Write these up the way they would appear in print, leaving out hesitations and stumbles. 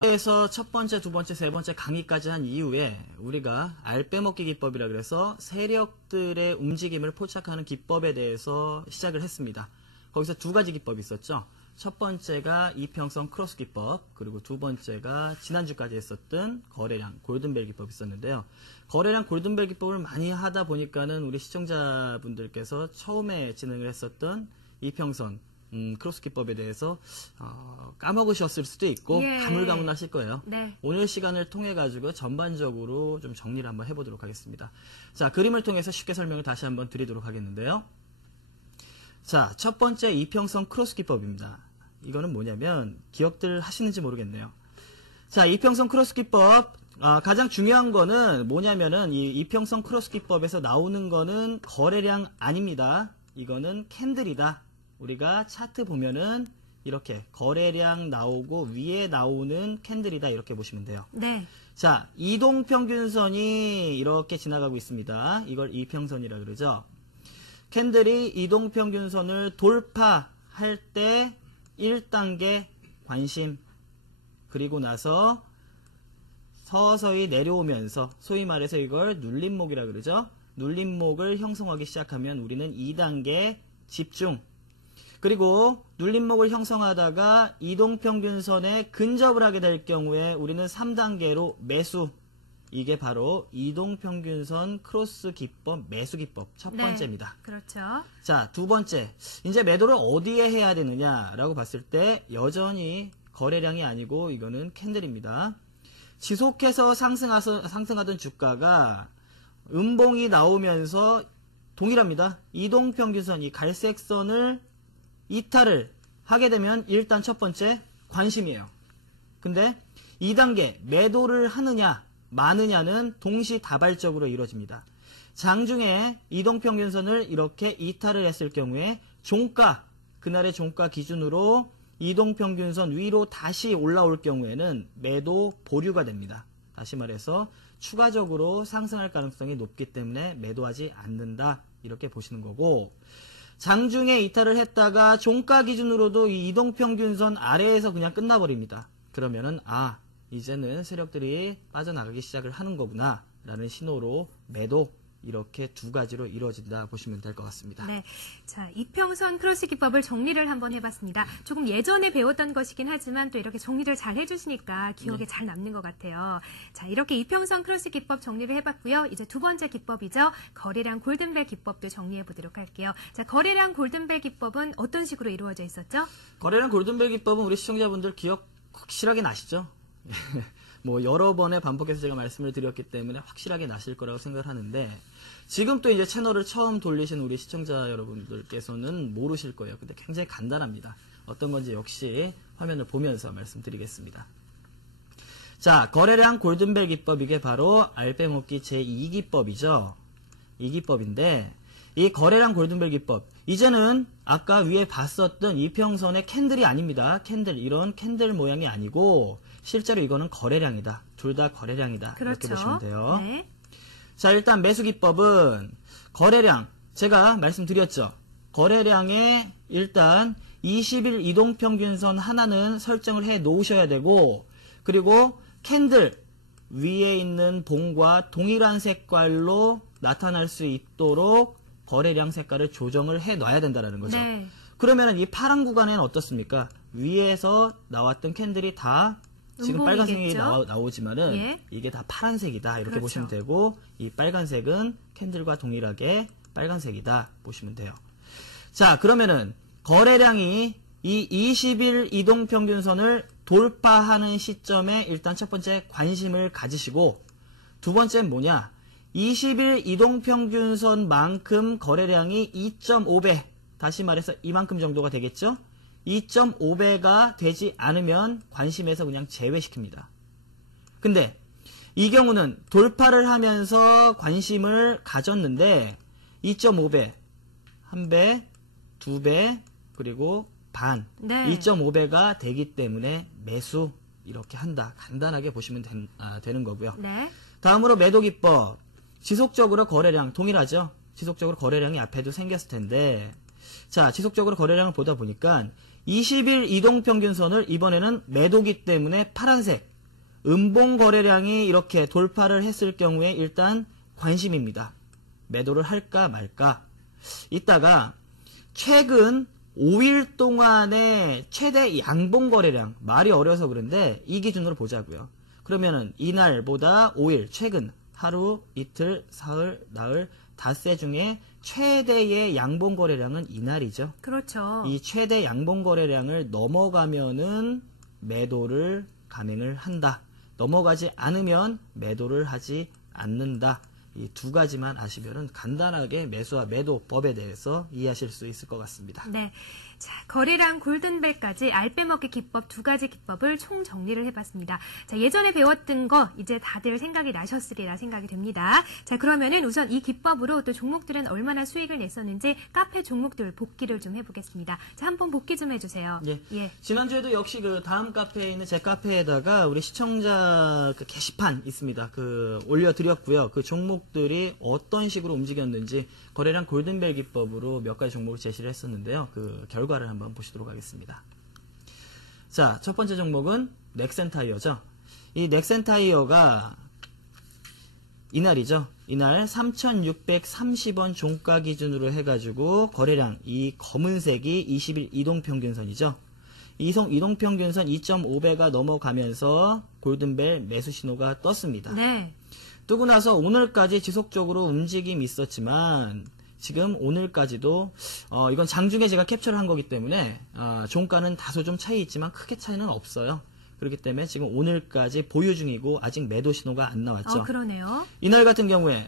에서 첫 번째, 두 번째, 세 번째 강의까지 한 이후에 우리가 알 빼먹기 기법이라 그래서 세력들의 움직임을 포착하는 기법에 대해서 시작을 했습니다. 거기서 두 가지 기법이 있었죠. 첫 번째가 이평선 크로스 기법, 그리고 두 번째가 지난주까지 했었던 거래량 골든벨 기법이 있었는데요. 거래량 골든벨 기법을 많이 하다 보니까는 우리 시청자분들께서 처음에 진행을 했었던 이평선 크로스 기법에 대해서 까먹으셨을 수도 있고 가물가물하실 거예요. 네. 오늘 시간을 통해 가지고 전반적으로 좀 정리를 한번 해보도록 하겠습니다. 자, 그림을 통해서 쉽게 설명을 다시 한번 드리도록 하겠는데요. 자, 첫 번째 이평선 크로스 기법입니다. 이거는 뭐냐면 기억들 하시는지 모르겠네요. 자, 이평선 크로스 기법 가장 중요한 거는 뭐냐면은 이 이평선 크로스 기법에서 나오는 거는 거래량 아닙니다. 이거는 캔들이다. 우리가 차트 보면은 이렇게 거래량 나오고 위에 나오는 캔들이다 이렇게 보시면 돼요. 네. 자, 이동평균선이 이렇게 지나가고 있습니다. 이걸 이평선이라 그러죠. 캔들이 이동평균선을 돌파할 때 1단계 관심, 그리고 나서 서서히 내려오면서 소위 말해서 이걸 눌림목이라 그러죠. 눌림목을 형성하기 시작하면 우리는 2단계 집중, 그리고 눌림목을 형성하다가 이동평균선에 근접을 하게 될 경우에 우리는 3단계로 매수. 이게 바로 이동평균선 크로스 기법, 매수 기법 첫 번째입니다. 네, 그렇죠. 자, 두 번째. 이제 매도를 어디에 해야 되느냐라고 봤을 때 여전히 거래량이 아니고 이거는 캔들입니다. 지속해서 상승하던 주가가 음봉이 나오면서 동일합니다. 이동평균선, 이 갈색 선을 이탈을 하게 되면 일단 첫 번째 관심이에요. 근데 2단계 매도를 하느냐 마느냐는 동시다발적으로 이루어집니다. 장중에 이동평균선을 이렇게 이탈을 했을 경우에 종가, 그날의 종가 기준으로 이동평균선 위로 다시 올라올 경우에는 매도 보류가 됩니다. 다시 말해서 추가적으로 상승할 가능성이 높기 때문에 매도하지 않는다 이렇게 보시는 거고, 장중에 이탈을 했다가 종가 기준으로도 이 이동평균선 아래에서 그냥 끝나버립니다. 그러면은 이제는 세력들이 빠져나가기 시작을 하는 거구나 라는 신호로 매도, 이렇게 두 가지로 이루어진다 보시면 될 것 같습니다. 네, 자, 이평선 크로스 기법을 정리를 한번 해봤습니다. 조금 예전에 배웠던 것이긴 하지만 또 이렇게 정리를 잘 해주시니까 기억에 잘 남는 것 같아요. 자, 이렇게 이평선 크로스 기법 정리를 해봤고요. 이제 두 번째 기법이죠. 거래량 골든벨 기법도 정리해 보도록 할게요. 자, 거래량 골든벨 기법은 어떤 식으로 이루어져 있었죠? 거래량 골든벨 기법은 우리 시청자분들 기억 확실하게 나시죠? 뭐 여러 번에 반복해서 제가 말씀을 드렸기 때문에 확실하게 나실 거라고 생각을 하는데, 지금 또 이제 채널을 처음 돌리신 우리 시청자 여러분들께서는 모르실 거예요. 근데 굉장히 간단합니다. 어떤 건지 역시 화면을 보면서 말씀드리겠습니다. 자, 거래량 골든벨 기법, 이게 바로 알 빼먹기 제2기법이죠. 이 기법인데, 이 거래량 골든벨 기법, 이제는 아까 위에 봤었던 이평선의 캔들이 아닙니다. 캔들, 이런 캔들 모양이 아니고 실제로 이거는 거래량이다. 둘 다 거래량이다. 그렇죠. 이렇게 보시면 돼요. 네. 자, 일단 매수 기법은 거래량, 제가 말씀드렸죠. 거래량에 일단 20일 이동평균선 하나는 설정을 해 놓으셔야 되고, 그리고 캔들 위에 있는 봉과 동일한 색깔로 나타날 수 있도록 거래량 색깔을 조정을 해 놔야 된다는 거죠. 네. 그러면 이 파란 구간에는 어떻습니까? 위에서 나왔던 캔들이 다 지금 빨간색이 나오지만은 예. 이게 다 파란색이다 이렇게 그렇죠. 보시면 되고, 이 빨간색은 캔들과 동일하게 빨간색이다 보시면 돼요. 자, 그러면은 거래량이 이 20일 이동평균선을 돌파하는 시점에 일단 첫 번째 관심을 가지시고, 두 번째는 뭐냐, 20일 이동평균선만큼 거래량이 2.5배, 다시 말해서 이만큼 정도가 되겠죠? 2.5배가 되지 않으면 관심에서 그냥 제외시킵니다. 근데 이 경우는 돌파를 하면서 관심을 가졌는데 2.5배, 1배, 2배, 그리고 반, 네. 2.5배가 되기 때문에 매수 이렇게 한다. 간단하게 보시면 되는 거고요. 네. 다음으로 매도 기법. 지속적으로 거래량 동일하죠? 지속적으로 거래량이 앞에도 생겼을 텐데, 자, 지속적으로 거래량을 보다 보니까 20일 이동평균선을 이번에는 매도기 때문에 파란색, 음봉 거래량이 이렇게 돌파를 했을 경우에 일단 관심입니다. 매도를 할까 말까. 이따가 최근 5일 동안의 최대 양봉 거래량, 말이 어려서 그런데 이 기준으로 보자고요. 그러면은 이날보다 5일, 최근 하루, 이틀, 사흘, 나흘, 닷새 중에 최대의 양봉 거래량은 이날이죠. 그렇죠. 이 최대 양봉 거래량을 넘어가면은 매도를 감행을 한다. 넘어가지 않으면 매도를 하지 않는다. 이 두 가지만 아시면은 간단하게 매수와 매도 법에 대해서 이해하실 수 있을 것 같습니다. 네. 자, 거래량 골든벨까지 알 빼먹기 기법 두 가지 기법을 총 정리를 해봤습니다. 자, 예전에 배웠던 거 이제 다들 생각이 나셨으리라 생각이 됩니다. 자, 그러면은 우선 이 기법으로 또 종목들은 얼마나 수익을 냈었는지 카페 종목들 복기를 좀 해보겠습니다. 자, 한번 복기 좀 해주세요. 예. 지난주에도 역시 그 다음 카페에 있는 제 카페에다가 우리 시청자 그 게시판 있습니다. 그 올려드렸고요. 그 종목들이 어떤 식으로 움직였는지 거래량 골든벨 기법으로 몇 가지 종목을 제시를 했었는데요. 그 결과를 한번 보시도록 하겠습니다. 자, 첫 번째 종목은 넥센타이어죠. 이 넥센타이어가 이날이죠. 이날 3,630원 종가 기준으로 해가지고 거래량, 이 검은색이 20일 이동평균선이죠. 이동평균선 2.5배가 넘어가면서 골든벨 매수 신호가 떴습니다. 네. 뜨고 나서 오늘까지 지속적으로 움직임이 있었지만 지금 오늘까지도 이건 장중에 제가 캡처를 한 거기 때문에 종가는 다소 좀 차이 있지만 크게 차이는 없어요. 그렇기 때문에 지금 오늘까지 보유 중이고 아직 매도 신호가 안 나왔죠. 그러네요. 이날 같은 경우에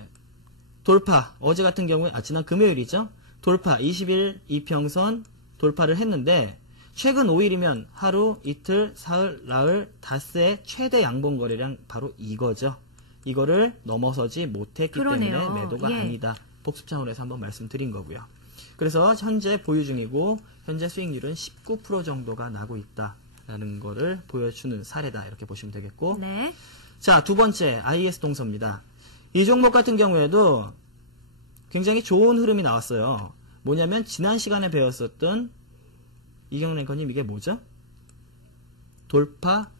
돌파, 어제 같은 경우에 지난 금요일이죠. 돌파 20일 이평선 돌파를 했는데 최근 5일이면 하루, 이틀, 사흘, 나흘, 닷새 최대 양봉 거래량 바로 이거죠. 이거를 넘어서지 못했기 그러네요. 때문에 매도가 예. 아니다. 복습 차원에서 한번 말씀드린 거고요. 그래서 현재 보유 중이고 현재 수익률은 19% 정도가 나고 있다라는 거를 보여주는 사례다. 이렇게 보시면 되겠고. 네. 자, 두 번째 IS 동서입니다. 이 종목 같은 경우에도 굉장히 좋은 흐름이 나왔어요. 뭐냐면 지난 시간에 배웠었던 이경훈 앵커님 이게 뭐죠? 돌파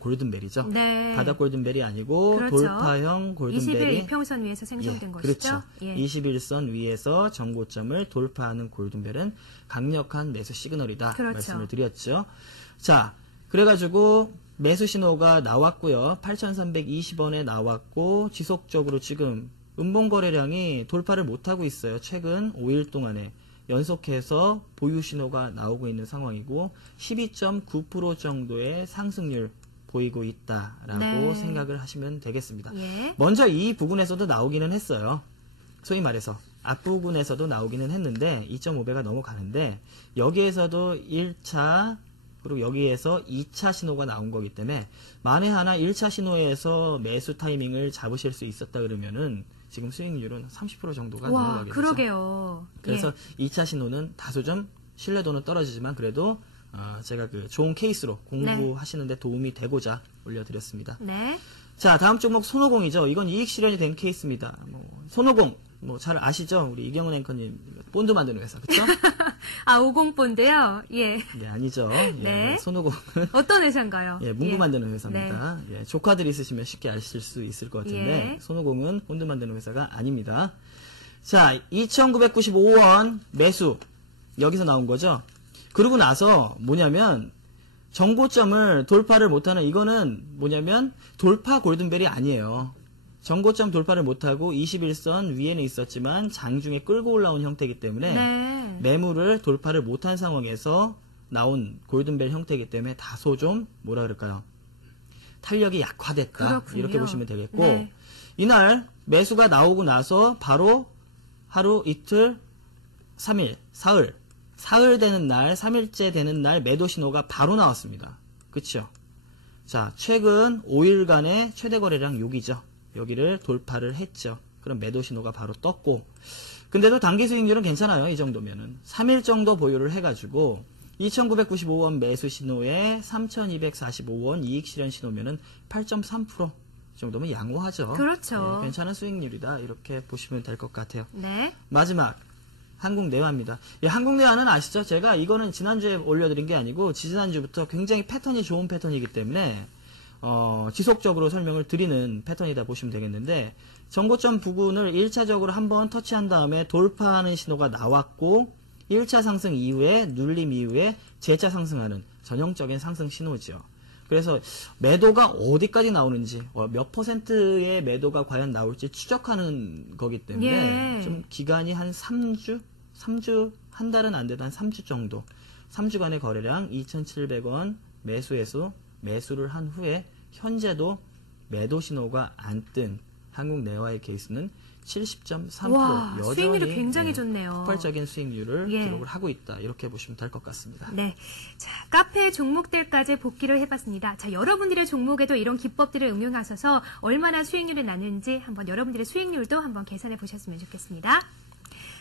골든벨이죠. 네. 바닥 골든벨이 아니고 그렇죠. 돌파형 20일 골든벨이 이평선 위에서 생성된 것이죠. 그렇죠. 예. 21선 위에서 정고점을 돌파하는 골든벨은 강력한 매수 시그널이다. 그렇죠. 말씀을 드렸죠. 자, 그래가지고 매수 신호가 나왔고요. 8,320원에 나왔고 지속적으로 지금 음봉 거래량이 돌파를 못하고 있어요. 최근 5일 동안에 연속해서 보유 신호가 나오고 있는 상황이고 12.9% 정도의 상승률 보이고 있다라고 네. 생각을 하시면 되겠습니다. 예. 먼저 이 부분에서도 나오기는 했어요. 소위 말해서 앞부분에서도 나오기는 했는데 2.5배가 넘어가는데 여기에서도 1차 그리고 여기에서 2차 신호가 나온 거기 때문에 만에 하나 1차 신호에서 매수 타이밍을 잡으실 수 있었다 그러면은 지금 수익률은 30% 정도가 와, 넘어가게 되죠. 그러게요. 그래서 2차 신호는 다소 좀 신뢰도는 떨어지지만 그래도 제가 그 좋은 케이스로 공부하시는데 도움이 되고자 올려드렸습니다. 네. 자, 다음 종목 손오공이죠. 이건 이익 실현이 된 케이스입니다. 손오공 잘 아시죠? 우리 이경은 앵커님 본드 만드는 회사 그렇죠? 50본드요? 예. 네, 아니죠. 네. 예, 손오공은 어떤 회사인가요? 예, 문구 만드는 회사입니다. 예, 조카들이 있으시면 쉽게 아실 수 있을 것 같은데 예. 손오공은 본드 만드는 회사가 아닙니다. 자, 2,995원 매수 여기서 나온 거죠. 그러고 나서 뭐냐면 정고점을 돌파를 못하는 이거는 뭐냐면 돌파 골든벨이 아니에요. 정고점 돌파를 못하고 21선 위에는 있었지만 장중에 끌고 올라온 형태이기 때문에 네. 매물을 돌파를 못한 상황에서 나온 골든벨 형태이기 때문에 다소 좀 뭐라 그럴까요? 탄력이 약화됐다. 그렇군요. 이렇게 보시면 되겠고 네. 이날 매수가 나오고 나서 바로 하루, 이틀, 3일, 사흘 되는 날, 3일째 되는 날 매도 신호가 바로 나왔습니다. 그쵸? 자, 최근 5일간의 최대 거래량 여기죠. 여기를 돌파를 했죠. 그럼 매도 신호가 바로 떴고 근데도 단기 수익률은 괜찮아요. 이 정도면은 3일 정도 보유를 해가지고 2,995원 매수 신호에 3,245원 이익 실현 신호면은 8.3% 정도면 양호하죠. 그렇죠. 예, 괜찮은 수익률이다. 이렇게 보시면 될 것 같아요. 네. 마지막 한국내화입니다. 예, 한국내화는 아시죠? 제가 이거는 지난주에 올려드린 게 아니고 지난주부터 굉장히 패턴이 좋은 패턴이기 때문에 지속적으로 설명을 드리는 패턴이다 보시면 되겠는데, 전고점 부근을 1차적으로 한번 터치한 다음에 돌파하는 신호가 나왔고 1차 상승 이후에 눌림 이후에 재차 상승하는 전형적인 상승 신호죠. 그래서 매도가 어디까지 나오는지, 몇 퍼센트의 매도가 과연 나올지 추적하는 거기 때문에 예. 좀 기간이 한 3주, 한 달은 안 돼도 한 3주 정도, 3주간의 거래량 2,700원 매수를 한 후에 현재도 매도 신호가 안 뜬 한국 내와의 케이스는 70.3% 와, 여전히 수익률이 굉장히 좋네요. 폭발적인 수익률을 예. 기록을 하고 있다. 이렇게 보시면 될 것 같습니다. 네. 자, 카페 종목들까지 복귀를 해봤습니다. 자, 여러분들의 종목에도 이런 기법들을 응용하셔서 얼마나 수익률이 나는지 한번 여러분들의 수익률도 한번 계산해 보셨으면 좋겠습니다.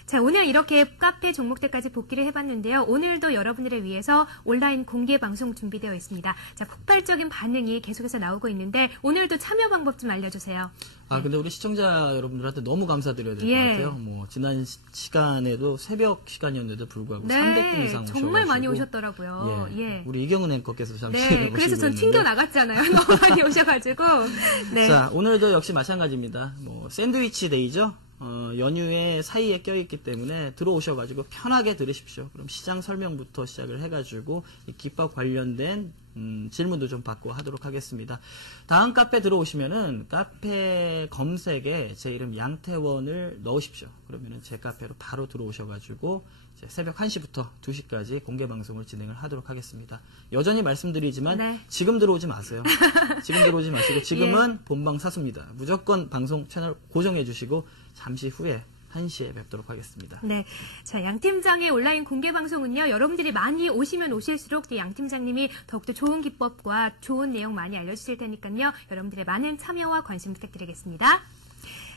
자, 오늘 이렇게 카페 종목들까지 복귀를 해봤는데요. 오늘도 여러분들을 위해서 온라인 공개 방송 준비되어 있습니다. 자, 폭발적인 반응이 계속해서 나오고 있는데 오늘도 참여 방법 좀 알려주세요. 근데 우리 시청자 여러분들한테 너무 감사드려야 될 것 예. 같아요. 뭐 지난 시간에도 새벽 시간이었는데도 불구하고 네, 300분 이상 오셔가지고 정말 많이 오셨더라고요. 예. 예. 우리 이경은 앵커께서 잠시 네, 그래서 전 오시고 튕겨 있는데. 나갔잖아요. 너무 많이 오셔가지고. 네. 자, 오늘도 역시 마찬가지입니다. 뭐 샌드위치 데이죠. 연휴에 사이에 껴있기 때문에 들어오셔가지고 편하게 들으십시오. 그럼 시장 설명부터 시작을 해가지고 이 기법 관련된 질문도 좀 받고 하도록 하겠습니다. 다음 카페 들어오시면은 카페 검색에 제 이름 양태원을 넣으십시오. 그러면은 제 카페로 바로 들어오셔가지고 이제 새벽 1시부터 2시까지 공개 방송을 진행을 하도록 하겠습니다. 여전히 말씀드리지만 네. 지금 들어오지 마세요. 지금 들어오지 마시고 지금은 본방 사수입니다. 무조건 방송 채널 고정해 주시고 잠시 후에 1시에 뵙도록 하겠습니다. 네. 자, 양 팀장의 온라인 공개 방송은요, 여러분들이 많이 오시면 오실수록 양 팀장님이 더욱더 좋은 기법과 좋은 내용 많이 알려주실 테니까요, 여러분들의 많은 참여와 관심 부탁드리겠습니다.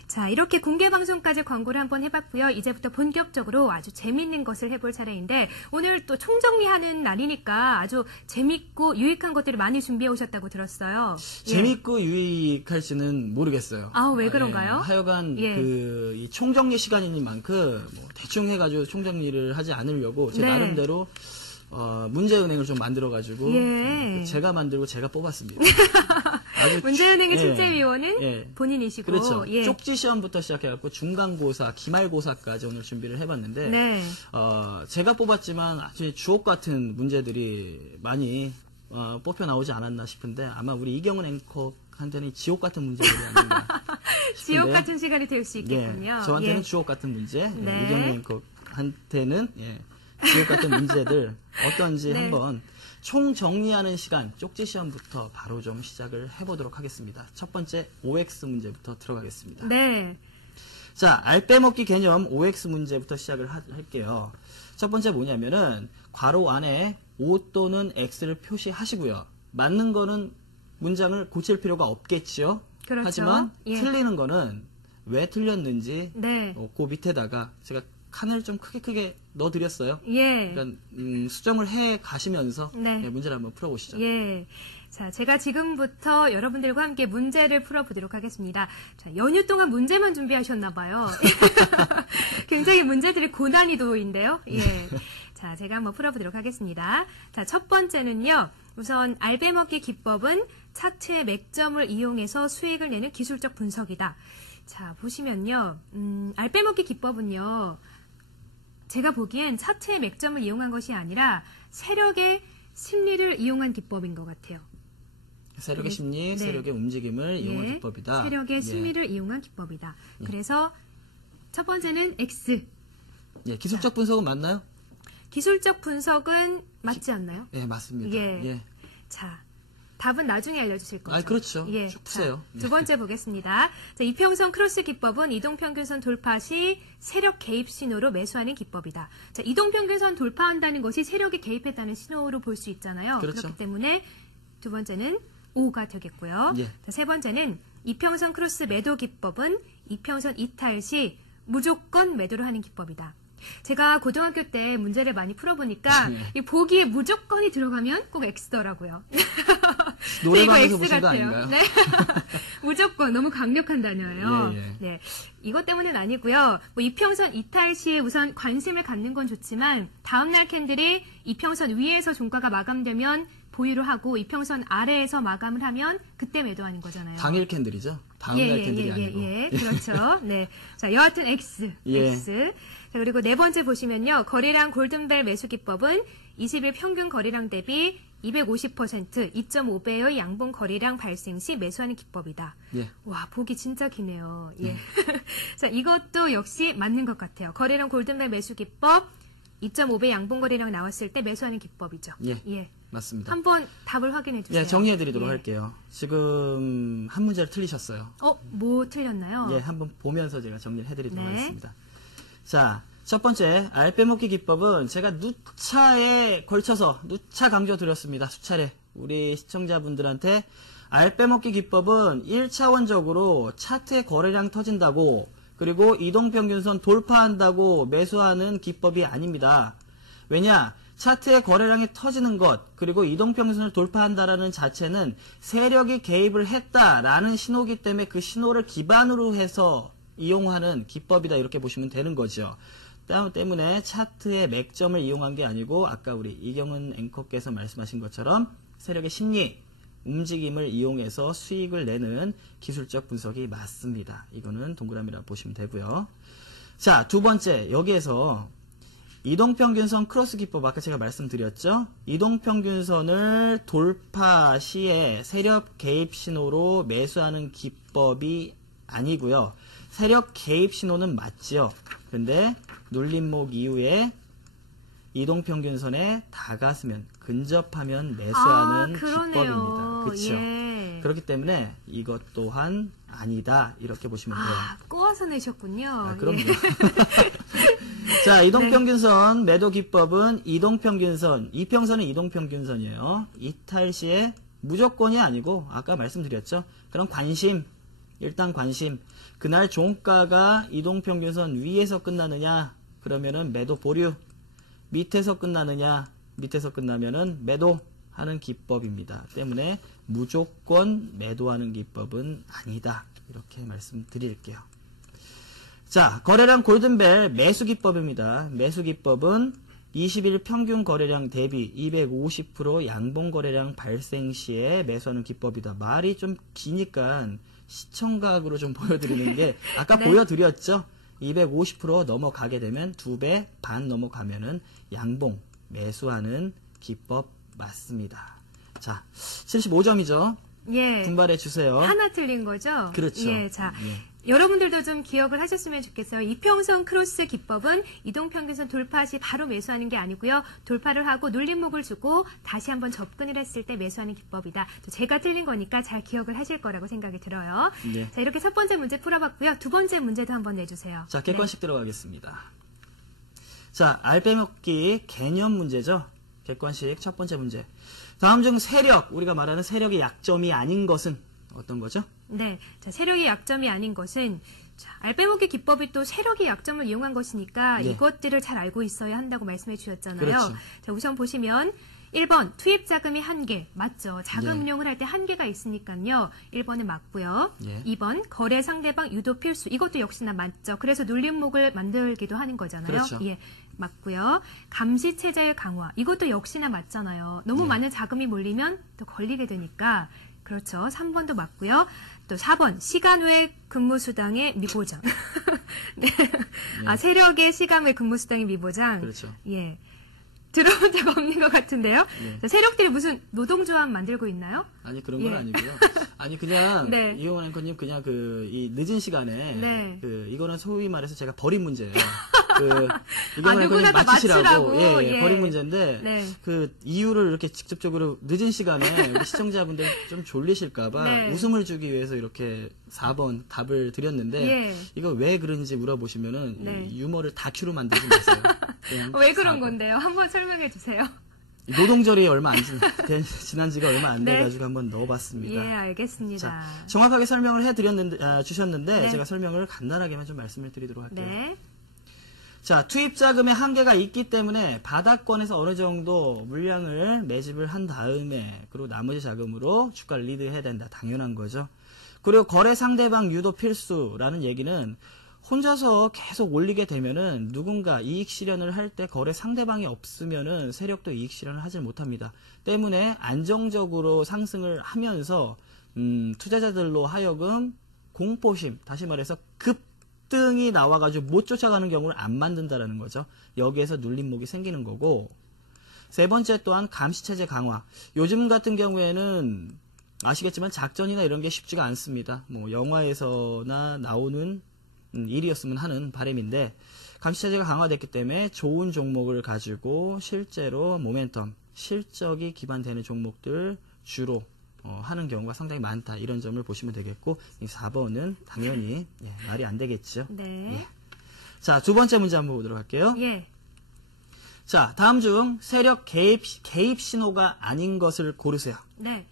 자, 이렇게 공개 방송까지 광고를 한번 해봤고요. 이제부터 본격적으로 아주 재밌는 것을 해볼 차례인데 오늘 또 총정리하는 날이니까 아주 재밌고 유익한 것들을 많이 준비해 오셨다고 들었어요. 재밌고 유익할지는 모르겠어요. 왜 그런가요? 하여간 예. 이 총정리 시간이니만큼 뭐 대충 해가지고 총정리를 하지 않으려고 제 네. 나름대로 문제은행을 좀 만들어가지고 예. 제가 만들고 제가 뽑았습니다. 문제은행의 예. 실제위원은 예. 본인이시고. 그렇죠. 예. 쪽지 시험부터 시작해갖고 중간고사, 기말고사까지 오늘 준비를 해봤는데 네. 제가 뽑았지만 아주 주옥 같은 문제들이 많이 뽑혀 나오지 않았나 싶은데 아마 우리 이경은 앵커한테는 지옥 같은 문제들이 아닌가 지옥 싶은데요. 같은 시간이 될 수 있겠군요. 예, 저한테는 예. 주옥 같은 문제, 네. 이경은 앵커한테는 지옥 같은 문제들 어떤지 네. 한번 총 정리하는 시간, 쪽지 시험부터 바로 좀 시작을 해보도록 하겠습니다. 첫 번째 OX 문제부터 들어가겠습니다. 네. 자, 알 빼먹기 개념 OX 문제부터 시작을 할게요. 첫 번째 뭐냐면은 괄호 안에 O 또는 X를 표시하시고요. 맞는 거는 문장을 고칠 필요가 없겠지요. 그렇죠. 하지만 예. 틀리는 거는 왜 틀렸는지 네. 그 밑에다가 제가 칸을 좀 크게 넣어드렸어요. 예. 그러니까 수정을 해 가시면서 네. 문제를 한번 풀어보시죠. 예. 자, 제가 지금부터 여러분들과 함께 문제를 풀어보도록 하겠습니다. 자, 연휴 동안 문제만 준비하셨나봐요. 굉장히 문제들이 고난이도인데요. 예. 자, 제가 한번 풀어보도록 하겠습니다. 자, 첫 번째는요. 우선 알배먹기 기법은 차트의 맥점을 이용해서 수익을 내는 기술적 분석이다. 자, 보시면요. 알배먹기 기법은요. 제가 보기엔 차트의 맥점을 이용한 것이 아니라 세력의 심리를 이용한 기법인 것 같아요. 세력의 심리, 네. 세력의 움직임을 이용한 예, 기법이다. 세력의 예. 심리를 이용한 기법이다. 그래서 첫 번째는 X. 예, 기술적 분석은 맞나요? 기술적 분석은 맞지 않나요? 예, 맞습니다. 예. 예. 자, 답은 나중에 알려주실 거죠. 그렇죠. 예. 쭉 푸세요. 자, 두 번째 보겠습니다. 자, 이평선 크로스 기법은 이동평균선 돌파 시 세력 개입 신호로 매수하는 기법이다. 자, 이동평균선 돌파한다는 것이 세력이 개입했다는 신호로 볼 수 있잖아요. 그렇죠. 그렇기 때문에 두 번째는 O가 되겠고요. 예. 자, 세 번째는 이평선 크로스 매도 기법은 이평선 이탈 시 무조건 매도를 하는 기법이다. 제가 고등학교 때 문제를 많이 풀어보니까 이 보기에 무조건이 들어가면 꼭 X더라고요. 노래방에서 이거 보신 거 아닌가요? 네. 무조건 너무 강력한 단어예요. 예, 예. 네. 이것 때문은 아니고요. 뭐 이평선 이탈 시에 우선 관심을 갖는 건 좋지만 다음날 캔들이 이평선 위에서 종가가 마감되면 보유를 하고 이평선 아래에서 마감을 하면 그때 매도하는 거잖아요. 당일 캔들이죠. 다음날 캔들이 아니고. 그렇죠. 네. 자, 여하튼 X. 예. X. 자, 그리고 네 번째 보시면요. 거래량 골든벨 매수 기법은 20일 평균 거래량 대비 250%, 2.5배의 양봉 거래량 발생 시 매수하는 기법이다. 예. 와, 보기 진짜 기네요. 예. 자, 이것도 역시 맞는 것 같아요. 거래량 골든벨 매수 기법 2.5배 양봉 거래량 나왔을 때 매수하는 기법이죠. 예. 맞습니다. 한번 답을 확인해 주세요. 예, 정리해드리도록 예. 할게요. 지금 한 문제를 틀리셨어요. 뭐 틀렸나요? 예, 한번 보면서 제가 정리를 해드리도록 네. 하겠습니다. 자, 첫 번째 알 빼먹기 기법은 제가 누차에 걸쳐서 누차 강조드렸습니다. 수차례 우리 시청자분들한테 알 빼먹기 기법은 1차원적으로 차트의 거래량 터진다고 그리고 이동평균선 돌파한다고 매수하는 기법이 아닙니다. 왜냐? 차트의 거래량이 터지는 것 그리고 이동평균선을 돌파한다라는 자체는 세력이 개입을 했다라는 신호기 때문에 그 신호를 기반으로 해서 이용하는 기법이다 이렇게 보시면 되는 거죠. 때문에 차트의 맥점을 이용한 게 아니고 아까 우리 이경은 앵커께서 말씀하신 것처럼 세력의 심리 움직임을 이용해서 수익을 내는 기술적 분석이 맞습니다. 이거는 동그라미라 보시면 되고요. 자, 두 번째 여기에서 이동평균선 크로스 기법 아까 제가 말씀드렸죠. 이동평균선을 돌파 시에 세력 개입 신호로 매수하는 기법이 아니고요. 세력 개입 신호는 맞지요. 근데 눌림목 이후에 이동평균선에 다가서면 근접하면 매수하는 기법입니다. 그렇죠? 예. 그렇기 때문에 이것 또한 아니다 이렇게 보시면 돼요. 꼬아서 내셨군요. 그럼요. 예. 자, 이동평균선 매도 기법은 이동평균선, 이평선은 이동평균선이에요. 이탈 시에 무조건이 아니고 아까 말씀드렸죠. 그런 관심, 일단 관심. 그날 종가가 이동평균선 위에서 끝나느냐 그러면은 매도 보류, 밑에서 끝나느냐 밑에서 끝나면은 매도하는 기법입니다. 때문에 무조건 매도하는 기법은 아니다 이렇게 말씀드릴게요. 자, 거래량 골든벨 매수 기법입니다. 매수 기법은 20일 평균 거래량 대비 250% 양봉 거래량 발생 시에 매수하는 기법이다. 말이 좀 기니까 시청각으로 좀 보여드리는 게 아까 네. 보여드렸죠. 250% 넘어가게 되면 2배 반 넘어가면은 양봉 매수하는 기법 맞습니다. 자, 75점이죠. 예. 분발해 주세요. 하나 틀린 거죠? 그렇죠. 예, 자. 예. 여러분들도 좀 기억을 하셨으면 좋겠어요. 이평선 크로스 기법은 이동평균선 돌파 시 바로 매수하는 게 아니고요. 돌파를 하고 눌림목을 주고 다시 한번 접근을 했을 때 매수하는 기법이다. 제가 틀린 거니까 잘 기억을 하실 거라고 생각이 들어요. 예. 자, 이렇게 첫 번째 문제 풀어봤고요. 두 번째 문제도 한번 내주세요. 자, 객관식 들어가겠습니다. 자, 알 빼먹기 개념 문제죠. 객관식 첫 번째 문제. 다음 중 세력, 우리가 말하는 세력의 약점이 아닌 것은 어떤 거죠? 네. 자, 세력의 약점이 아닌 것은 자, 알빼먹기 기법이 또 세력의 약점을 이용한 것이니까 네. 이것들을 잘 알고 있어야 한다고 말씀해 주셨잖아요. 그렇죠. 자, 우선 보시면 1번 투입 자금이 한계 맞죠. 자금 네. 운용을 할 때 한계가 있으니까요. 1번은 맞고요. 예. 2번 거래 상대방 유도 필수 이것도 역시나 맞죠. 그래서 눌림목을 만들기도 하는 거잖아요. 그렇죠. 예. 맞고요. 감시 체제의 강화 이것도 역시나 맞잖아요. 너무 네. 많은 자금이 몰리면 또 걸리게 되니까 그렇죠. 3번도 맞고요. 또 4번 시간 외 근무 수당의 미보장. 네. 아, 세력의 시간 외 근무 수당의 미보장. 그렇죠. 예. 들어본 적 없는 것 같은데요. 예. 자, 세력들이 무슨 노동조합 만들고 있나요? 아니 그런 건 예. 아니고요. 아니 그냥 네. 이용환 앵커님 그냥 이 늦은 시간에 네. 이거는 소위 말해서 제가 버린 문제예요. 이경환 누구나 앵커님 다 맞히시라고 맞추라고. 예, 예. 버린 문제인데 네. 그 이유를 이렇게 직접적으로 늦은 시간에 우리 시청자분들 좀 졸리실까봐 네. 웃음을 주기 위해서 이렇게 4번 답을 드렸는데 예. 이거 왜 그런지 물어보시면은 네. 이 유머를 다큐로 만들지 마세요. 그냥 왜 그런 4번. 건데요? 한번 설명해 주세요. 노동절이 얼마 안 지난 지가 얼마 안 네. 돼가지고 한번 넣어봤습니다. 예, 알겠습니다. 자, 정확하게 설명을 주셨는데 네. 제가 설명을 간단하게만 좀 말씀을 드리도록 할게요. 네. 자, 투입 자금의 한계가 있기 때문에 바닥권에서 어느 정도 물량을 매집을 한 다음에 그리고 나머지 자금으로 주가를 리드해야 된다. 당연한 거죠. 그리고 거래 상대방 유도 필수라는 얘기는 혼자서 계속 올리게 되면은 누군가 이익 실현을 할 때 거래 상대방이 없으면은 세력도 이익 실현을 하질 못합니다. 때문에 안정적으로 상승을 하면서 투자자들로 하여금 공포심, 다시 말해서 급등이 나와가지고 못 쫓아가는 경우를 안 만든다라는 거죠. 여기에서 눌림목이 생기는 거고, 세 번째 또한 감시체제 강화. 요즘 같은 경우에는 아시겠지만 작전이나 이런 게 쉽지가 않습니다. 뭐 영화에서나 나오는 일이었으면 하는 바람인데, 감시체제가 강화됐기 때문에 좋은 종목을 가지고 실제로 모멘텀, 실적이 기반되는 종목들 주로 하는 경우가 상당히 많다. 이런 점을 보시면 되겠고, 4번은 당연히 말이 안 되겠죠. 네. 예. 자, 두 번째 문제 한번 보도록 할게요. 예. 자, 다음 중 세력 개입 신호가 아닌 것을 고르세요. 네.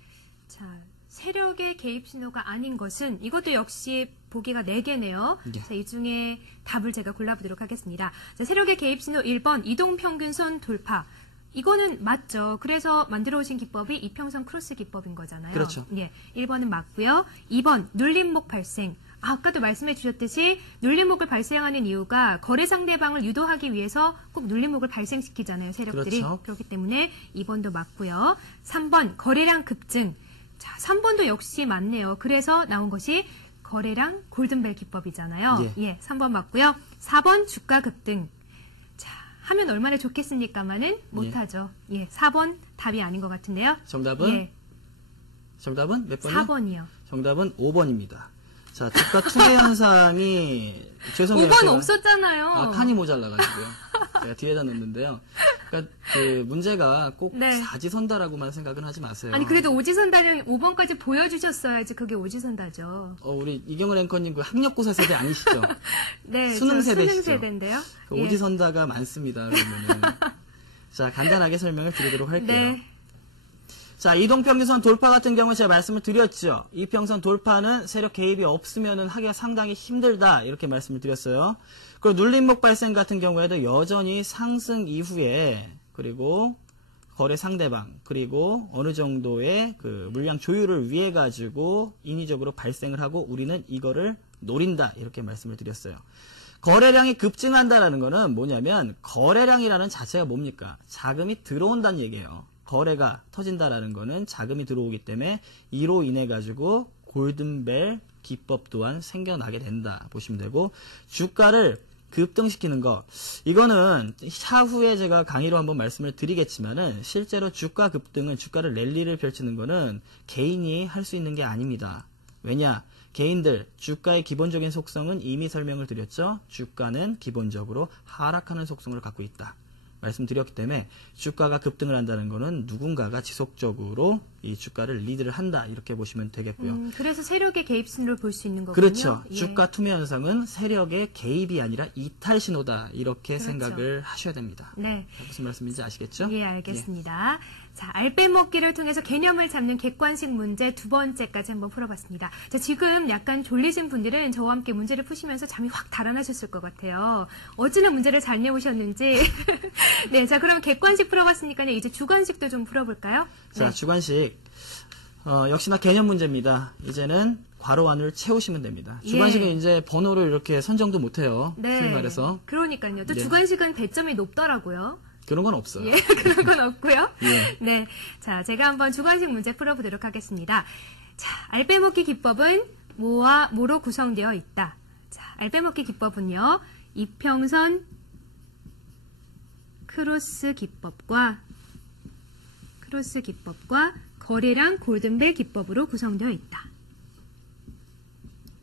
자, 세력의 개입 신호가 아닌 것은 이것도 역시 보기가 4개네요. 예. 자, 이 중에 답을 제가 골라보도록 하겠습니다. 자, 세력의 개입 신호 1번 이동평균선 돌파. 이거는 맞죠. 그래서 만들어 오신 기법이 이평선 크로스 기법인 거잖아요. 그렇죠. 예. 1번은 맞고요. 2번 눌림목 발생. 아까도 말씀해 주셨듯이 눌림목을 발생하는 이유가 거래 상대방을 유도하기 위해서 꼭 눌림목을 발생시키잖아요. 세력들이. 그렇죠. 그렇기 때문에 2번도 맞고요. 3번 거래량 급증. 자, 3번도 역시 맞네요. 그래서 나온 것이 거래량 골든벨 기법이잖아요. 예. 예, 3번 맞고요. 4번 주가 급등. 자, 하면 얼마나 좋겠습니까마는 못하죠. 예, 4번 답이 아닌 것 같은데요. 정답은? 예, 정답은 몇 번이요? 4번이요. 정답은 5번입니다. 자, 주가 투매 현상이 죄송해요. 5번 제가- 없었잖아요. 아, 칸이 모자라가지고요. 제가 뒤에다 넣었는데요. 그러니까 그 문제가 꼭 네. 사지선다라고만 생각은 하지 마세요. 아니, 그래도 오지선다를 5번까지 보여주셨어야지 그게 오지선다죠. 우리 이경을 앵커님 그 학력고사 세대 아니시죠? 네, 수능 저 세대시죠? 수능 세대인데요. 그 예. 오지선다가 많습니다. 그러면은. 자, 간단하게 설명을 드리도록 할게요. 네. 자, 이동평균선 돌파 같은 경우는 제가 말씀을 드렸죠. 이평선 돌파는 세력 개입이 없으면은 하기가 상당히 힘들다. 이렇게 말씀을 드렸어요. 그리고 눌림목 발생 같은 경우에도 여전히 상승 이후에, 그리고 거래 상대방, 그리고 어느 정도의 그 물량 조율을 위해 가지고 인위적으로 발생을 하고 우리는 이거를 노린다. 이렇게 말씀을 드렸어요. 거래량이 급증한다라는 거는 뭐냐면, 거래량이라는 자체가 뭡니까? 자금이 들어온다는 얘기예요. 거래가 터진다라는 거는 자금이 들어오기 때문에 이로 인해 가지고 골든벨 기법 또한 생겨나게 된다 보시면 되고, 주가를 급등시키는 거, 이거는 차후에 제가 강의로 한번 말씀을 드리겠지만은 실제로 주가 급등은, 주가를 랠리를 펼치는 거는 개인이 할 수 있는 게 아닙니다. 왜냐? 개인들 주가의 기본적인 속성은 이미 설명을 드렸죠. 주가는 기본적으로 하락하는 속성을 갖고 있다. 말씀드렸기 때문에 주가가 급등을 한다는 것은 누군가가 지속적으로 이 주가를 리드를 한다, 이렇게 보시면 되겠고요. 그래서 세력의 개입 신호를 볼 수 있는 거군요. 그렇죠. 예. 주가 투매 현상은 세력의 개입이 아니라 이탈 신호다, 이렇게 그렇죠. 생각을 하셔야 됩니다. 네. 무슨 말씀인지 아시겠죠? 예, 알겠습니다. 자, 알빼먹기를 통해서 개념을 잡는 객관식 문제 2번째까지 한번 풀어봤습니다. 자, 지금 약간 졸리신 분들은 저와 함께 문제를 푸시면서 잠이 확 달아나셨을 것 같아요. 어찌나 문제를 잘 내오셨는지. 네, 자, 그럼 객관식 풀어봤으니까요. 이제 주관식도 좀 풀어볼까요? 자, 네. 주관식. 역시나 개념 문제입니다. 이제는 괄호 안을 채우시면 됩니다. 예. 주관식은 이제 번호를 이렇게 선정도 못해요. 네. 소위 말해서. 그러니까요. 또 네. 주관식은 배점이 높더라고요. 그런 건 없어요. 예, 그런 건 없고요. 예. 네. 자, 제가 한번 주관식 문제 풀어보도록 하겠습니다. 자, 알빼먹기 기법은 뭐와 뭐로 구성되어 있다. 자, 알빼먹기 기법은요, 이평선 크로스 기법과 거래량 골든벨 기법으로 구성되어 있다.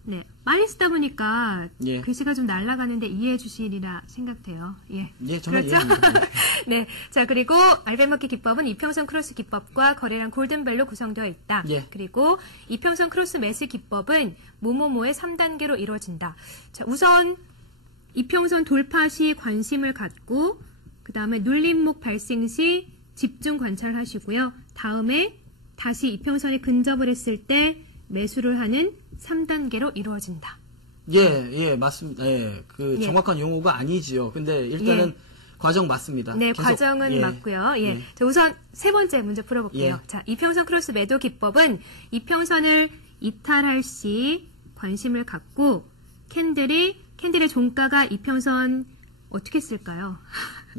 네, 빨리 쓰다 보니까 예. 글씨가 좀 날아가는데 이해해 주시리라 생각돼요. 예. 예, 정말 그렇죠? 이해합니다. 네. 자, 그리고 알빼먹기 기법은 이평선 크로스 기법과 거래량 골든벨로 구성되어 있다. 예. 그리고 이평선 크로스 매스 기법은 뭐뭐뭐의 3단계로 이루어진다. 자, 우선 이평선 돌파 시 관심을 갖고, 그 다음에 눌림목 발생 시 집중 관찰하시고요. 다음에 다시 이평선에 근접을 했을 때 매수를 하는 3단계로 이루어진다. 예, 맞습니다. 예, 그 예. 정확한 용어가 아니지요. 근데 일단은 과정 맞습니다. 네, 계속, 과정은 예. 맞고요. 예. 예. 자, 우선 세 번째 문제 풀어볼게요. 예. 자, 이평선 크로스 매도 기법은 이평선을 이탈할 시 관심을 갖고 캔들이 캔들의 종가가 이평선 어떻게 쓸까요?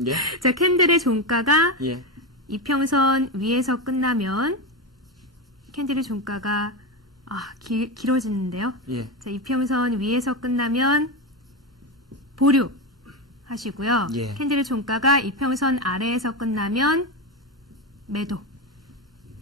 예. 자, 캔들의 종가가 예. 이평선 위에서 끝나면 캔들의 종가가 길어지는데요. 예. 자, 이평선 위에서 끝나면 보류 하시고요. 예. 캔들의 종가가 이평선 아래에서 끝나면 매도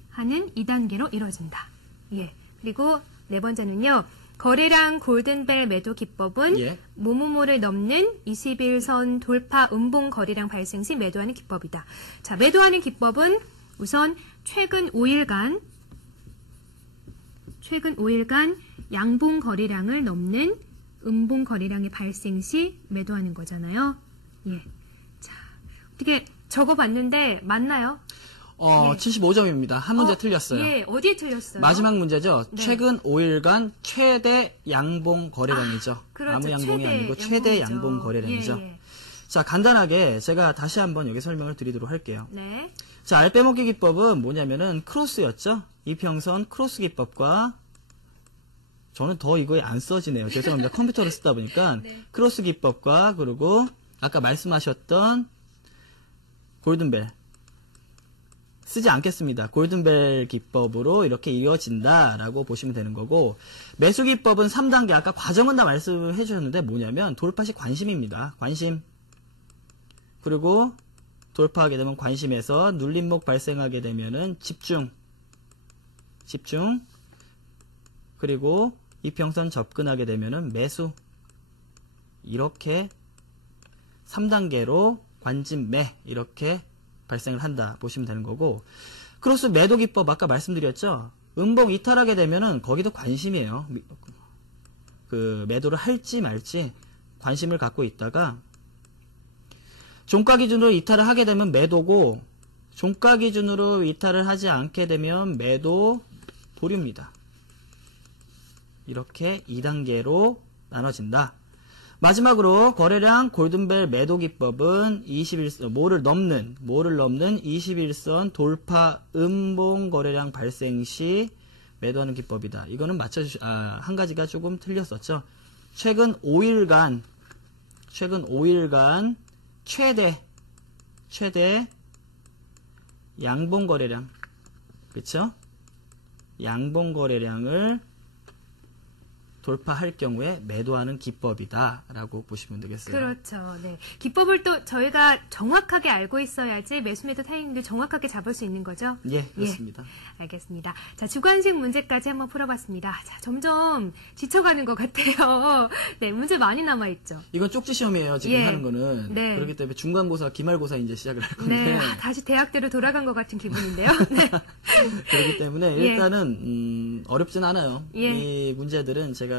하는 2단계로 이루어진다. 예. 그리고 네 번째는요. 거래량 골든벨 매도 기법은 예. 모모모를 넘는 21선 돌파 음봉 거래량 발생 시 매도하는 기법이다. 자, 매도하는 기법은 우선 최근 5일간 양봉 거래량을 넘는 음봉 거래량의 발생 시 매도하는 거잖아요. 예. 자, 어떻게 적어봤는데 맞나요? 예. 75점입니다. 한 문제 틀렸어요. 예, 어디에 틀렸어요? 마지막 문제죠. 네. 최근 5일간 최대 양봉 거래량이죠. 그렇죠. 아무 양봉이 아니고 최대 양봉 거래량이죠. 예, 예. 자, 간단하게 제가 다시 한번 여기 설명을 드리도록 할게요. 네. 자, 알 빼먹기 기법은 뭐냐면은 크로스였죠. 이평선 크로스 기법과 저는 더 이거에 안 써지네요. 죄송합니다. 컴퓨터를 쓰다 보니까 네. 크로스 기법과 그리고 아까 말씀하셨던 골든벨 쓰지 않겠습니다. 골든벨 기법으로 이렇게 이어진다라고 보시면 되는 거고, 매수 기법은 3단계 아까 과정은 다 말씀해 주셨는데 뭐냐면 돌파 시 관심입니다. 관심. 그리고 돌파하게 되면 관심에서 눌림목 발생하게 되면은 집중. 그리고 이평선 접근하게 되면은 매수. 이렇게 3단계로 관심 매 이렇게 발생을 한다 보시면 되는 거고, 크로스 매도 기법 아까 말씀드렸죠. 음봉 이탈하게 되면은 거기도 관심이에요. 그 매도를 할지 말지 관심을 갖고 있다가 종가 기준으로 이탈을 하게 되면 매도고, 종가 기준으로 이탈을 하지 않게 되면 매도 보류입니다. 이렇게 2단계로 나눠진다. 마지막으로 거래량 골든벨 매도 기법은 21선, 모를 넘는 21선 돌파 음봉 거래량 발생 시 매도하는 기법이다. 이거는 한 가지가 조금 틀렸었죠. 최근 5일간 최대 양봉 거래량, 그렇죠? 양봉 거래량을 돌파할 경우에 매도하는 기법이다라고 보시면 되겠어요. 그렇죠. 네. 기법을 또 저희가 정확하게 알고 있어야지 매수 매도 타이밍도 정확하게 잡을 수 있는 거죠? 예, 그렇습니다. 예, 알겠습니다. 자, 주관식 문제까지 한번 풀어봤습니다. 자, 점점 지쳐가는 것 같아요. 네, 문제 많이 남아있죠. 이건 쪽지 시험이에요, 지금 예. 하는 거는. 네. 그렇기 때문에 중간고사, 기말고사 이제 시작을 할 건데. 네, 다시 대학대로 돌아간 것 같은 기분인데요. 네. 그렇기 때문에 예. 일단은 어렵진 않아요. 예. 이 문제들은 제가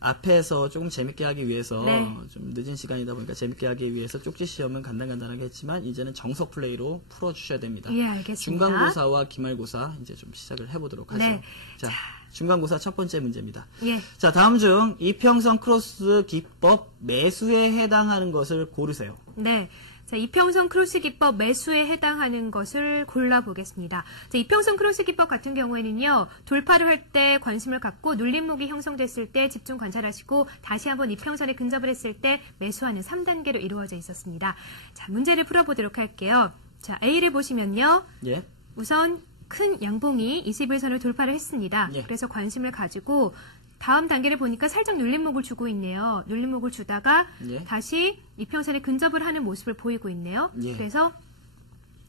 앞에서 조금 재밌게 하기 위해서 네. 좀 늦은 시간이다 보니까 재밌게 하기 위해서 쪽지 시험은 간단간단하게 했지만 이제는 정석 플레이로 풀어주셔야 됩니다. 예, 알겠습니다. 중간고사와 기말고사 이제 좀 시작을 해보도록 하죠. 네. 자, 중간고사 첫 번째 문제입니다. 예. 자, 다음 중 이평선 크로스 기법 매수에 해당하는 것을 고르세요. 네. 자, 이평선 크로스 기법 매수에 해당하는 것을 골라보겠습니다. 자, 이평선 크로스 기법 같은 경우에는요, 돌파를 할 때 관심을 갖고 눌림목이 형성됐을 때 집중 관찰하시고 다시 한번 이평선에 근접을 했을 때 매수하는 3단계로 이루어져 있었습니다. 자, 문제를 풀어보도록 할게요. 자, A를 보시면요. 예. 우선 큰 양봉이 21선을 돌파를 했습니다. 예. 그래서 관심을 가지고 다음 단계를 보니까 살짝 눌림목을 주고 있네요. 눌림목을 주다가 예. 다시 이평선에 근접을 하는 모습을 보이고 있네요. 예. 그래서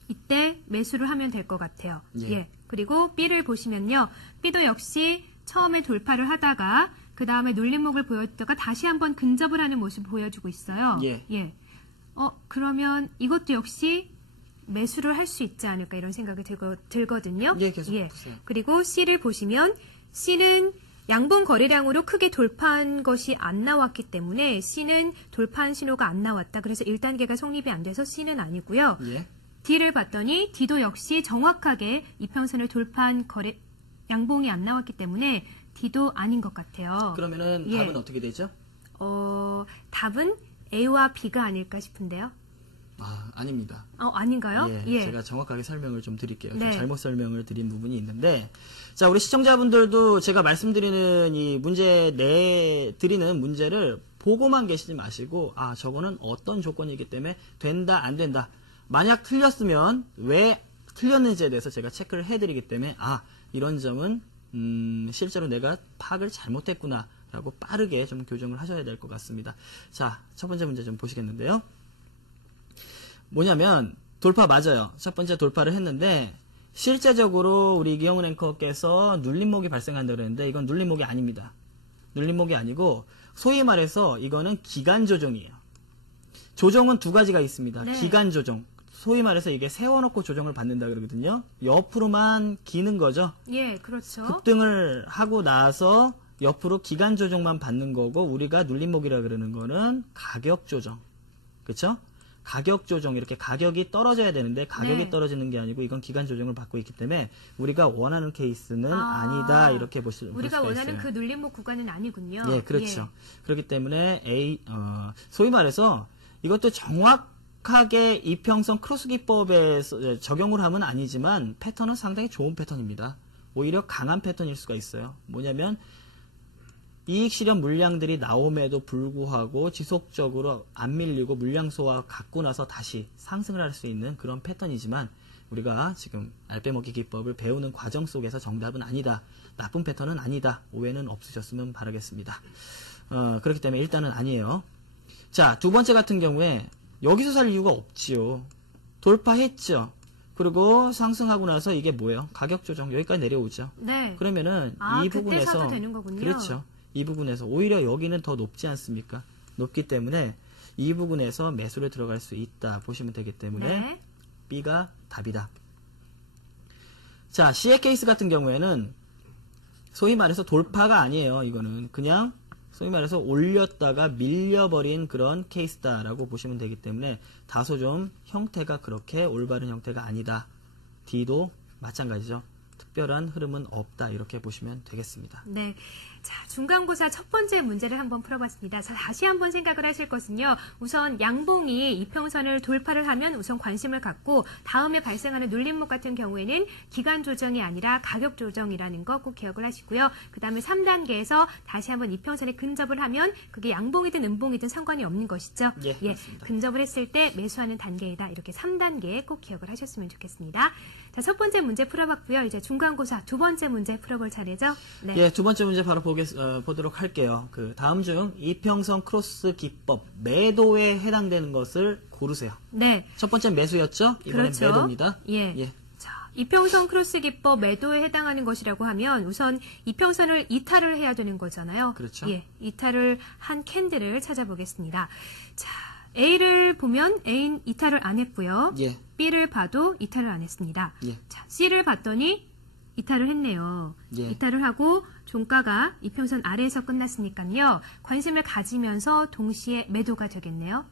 이때 매수를 하면 될 것 같아요. 예. 그리고 B를 보시면요. B도 역시 처음에 돌파를 하다가 그 다음에 눌림목을 보였다가 다시 한번 근접을 하는 모습을 보여주고 있어요. 예. 그러면 이것도 역시 매수를 할 수 있지 않을까 이런 생각이 들거든요. 예, 계속 보세요. 그리고 C를 보시면 C는 양봉 거래량으로 크게 돌파한 것이 안 나왔기 때문에 C는 돌파한 신호가 안 나왔다. 그래서 1단계가 성립이 안 돼서 C는 아니고요. 예. D를 봤더니 D도 역시 정확하게 이평선을 돌파한 양봉이 안 나왔기 때문에 D도 아닌 것 같아요. 그러면은 예. 답은 어떻게 되죠? 답은 A와 B가 아닐까 싶은데요. 아닙니다. 아닌가요? 예, 제가 정확하게 설명을 좀 드릴게요. 좀 네. 잘못 설명을 드린 부분이 있는데, 자, 우리 시청자분들도 제가 말씀드리는 이 문제 드리는 문제를 보고만 계시지 마시고 아 저거는 어떤 조건이기 때문에 된다 안 된다. 만약 틀렸으면 왜 틀렸는지에 대해서 제가 체크를 해드리기 때문에 아 이런 점은 실제로 내가 파악을 잘못했구나 라고 빠르게 좀 교정을 하셔야 될 것 같습니다. 자, 첫 번째 문제 좀 보시겠는데요. 뭐냐면 돌파 맞아요. 첫 번째 돌파를 했는데 실제적으로 우리 이기영 앵커께서 눌림목이 발생한다고 그랬는데 이건 눌림목이 아닙니다. 눌림목이 아니고 소위 말해서 이거는 기간 조정이에요. 조정은 두 가지가 있습니다. 네. 기간 조정. 소위 말해서 이게 세워놓고 조정을 받는다 그러거든요. 옆으로만 기는 거죠. 예, 그렇죠. 급등을 하고 나서 옆으로 기간 조정만 받는 거고 우리가 눌림목이라 그러는 거는 가격 조정. 그렇죠? 가격 조정 이렇게 가격이 떨어져야 되는데 가격이 네. 떨어지는 게 아니고 이건 기간 조정을 받고 있기 때문에 우리가 원하는 케이스는 아니다 이렇게 볼 수가 우리가 원하는 있어요. 그 눌림목 구간은 아니군요. 예, 그렇죠. 그렇기 때문에 소위 말해서 이것도 정확하게 이평선 크로스 기법에 적용을 하면 아니지만 패턴은 상당히 좋은 패턴입니다. 오히려 강한 패턴일 수가 있어요. 뭐냐면 이익 실현 물량들이 나옴에도 불구하고 지속적으로 안 밀리고 물량 소화 갖고 나서 다시 상승을 할 수 있는 그런 패턴이지만 우리가 지금 알빼먹기 기법을 배우는 과정 속에서 정답은 아니다. 나쁜 패턴은 아니다. 오해는 없으셨으면 바라겠습니다. 그렇기 때문에 일단은 아니에요. 자, 두 번째 같은 경우에 여기서 살 이유가 없지요. 돌파했죠. 그리고 상승하고 나서 이게 뭐예요? 가격 조정 여기까지 내려오죠. 네. 그러면은 이 그때 부분에서 사도 되는 거군요. 그렇죠. 이 부분에서 오히려 여기는 더 높지 않습니까? 높기 때문에 이 부분에서 매수를 들어갈 수 있다 보시면 되기 때문에 네. B가 답이다. 자, C의 케이스 같은 경우에는 소위 말해서 돌파가 아니에요. 이거는 그냥 소위 말해서 올렸다가 밀려버린 그런 케이스다라고 보시면 되기 때문에 다소 좀 형태가 그렇게 올바른 형태가 아니다. D도 마찬가지죠. 특별한 흐름은 없다. 이렇게 보시면 되겠습니다. 네. 자, 중간고사 첫 번째 문제를 한번 풀어봤습니다. 자, 다시 한번 생각을 하실 것은요. 우선 양봉이 이평선을 돌파를 하면 우선 관심을 갖고 다음에 발생하는 눌림목 같은 경우에는 기간 조정이 아니라 가격 조정이라는 거 꼭 기억을 하시고요. 그 다음에 3단계에서 다시 한번 이평선에 근접을 하면 그게 양봉이든 음봉이든 상관이 없는 것이죠. 예, 맞습니다. 근접을 했을 때 매수하는 단계이다. 이렇게 3단계 꼭 기억을 하셨으면 좋겠습니다. 자, 첫 번째 문제 풀어봤고요. 이제 중간고사 두 번째 문제 풀어볼 차례죠. 네. 예, 두 번째 문제 바로 보도록 할게요. 그 다음 중 이평선 크로스 기법 매도에 해당되는 것을 고르세요. 네. 첫 번째 매수였죠? 이번엔 그렇죠. 매도입니다. 예. 자, 이평선 크로스 기법 매도에 해당하는 것이라고 하면 우선 이평선을 이탈을 해야 되는 거잖아요. 그렇죠. 예. 이탈을 한 캔들을 찾아보겠습니다. 자, A를 보면 A는 이탈을 안 했고요. 예. B를 봐도 이탈을 안 했습니다. 예. 자, C를 봤더니 이탈을 했네요. 예. 이탈을 하고 종가가 이평선 아래에서 끝났으니까요. 관심을 가지면서 동시에 매도가 되겠네요.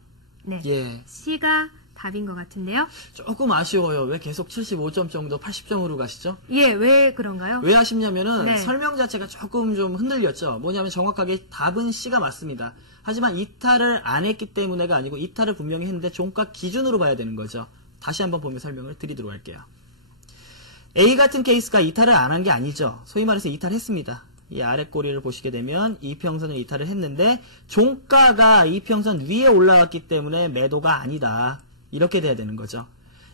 네. 예. C가 답인 것 같은데요. 조금 아쉬워요. 왜 계속 75점 정도 80점으로 가시죠? 예, 왜 그런가요? 왜 하시냐면은 네. 설명 자체가 조금 좀 흔들렸죠. 뭐냐면 정확하게 답은 C가 맞습니다. 하지만 이탈을 안 했기 때문에가 아니고 이탈을 분명히 했는데 종가 기준으로 봐야 되는 거죠. 다시 한번 보면 설명을 드리도록 할게요. A 같은 케이스가 이탈을 안 한 게 아니죠. 소위 말해서 이탈했습니다. 이 아래 꼬리를 보시게 되면 이평선을 이탈을 했는데 종가가 이평선 위에 올라왔기 때문에 매도가 아니다. 이렇게 돼야 되는 거죠.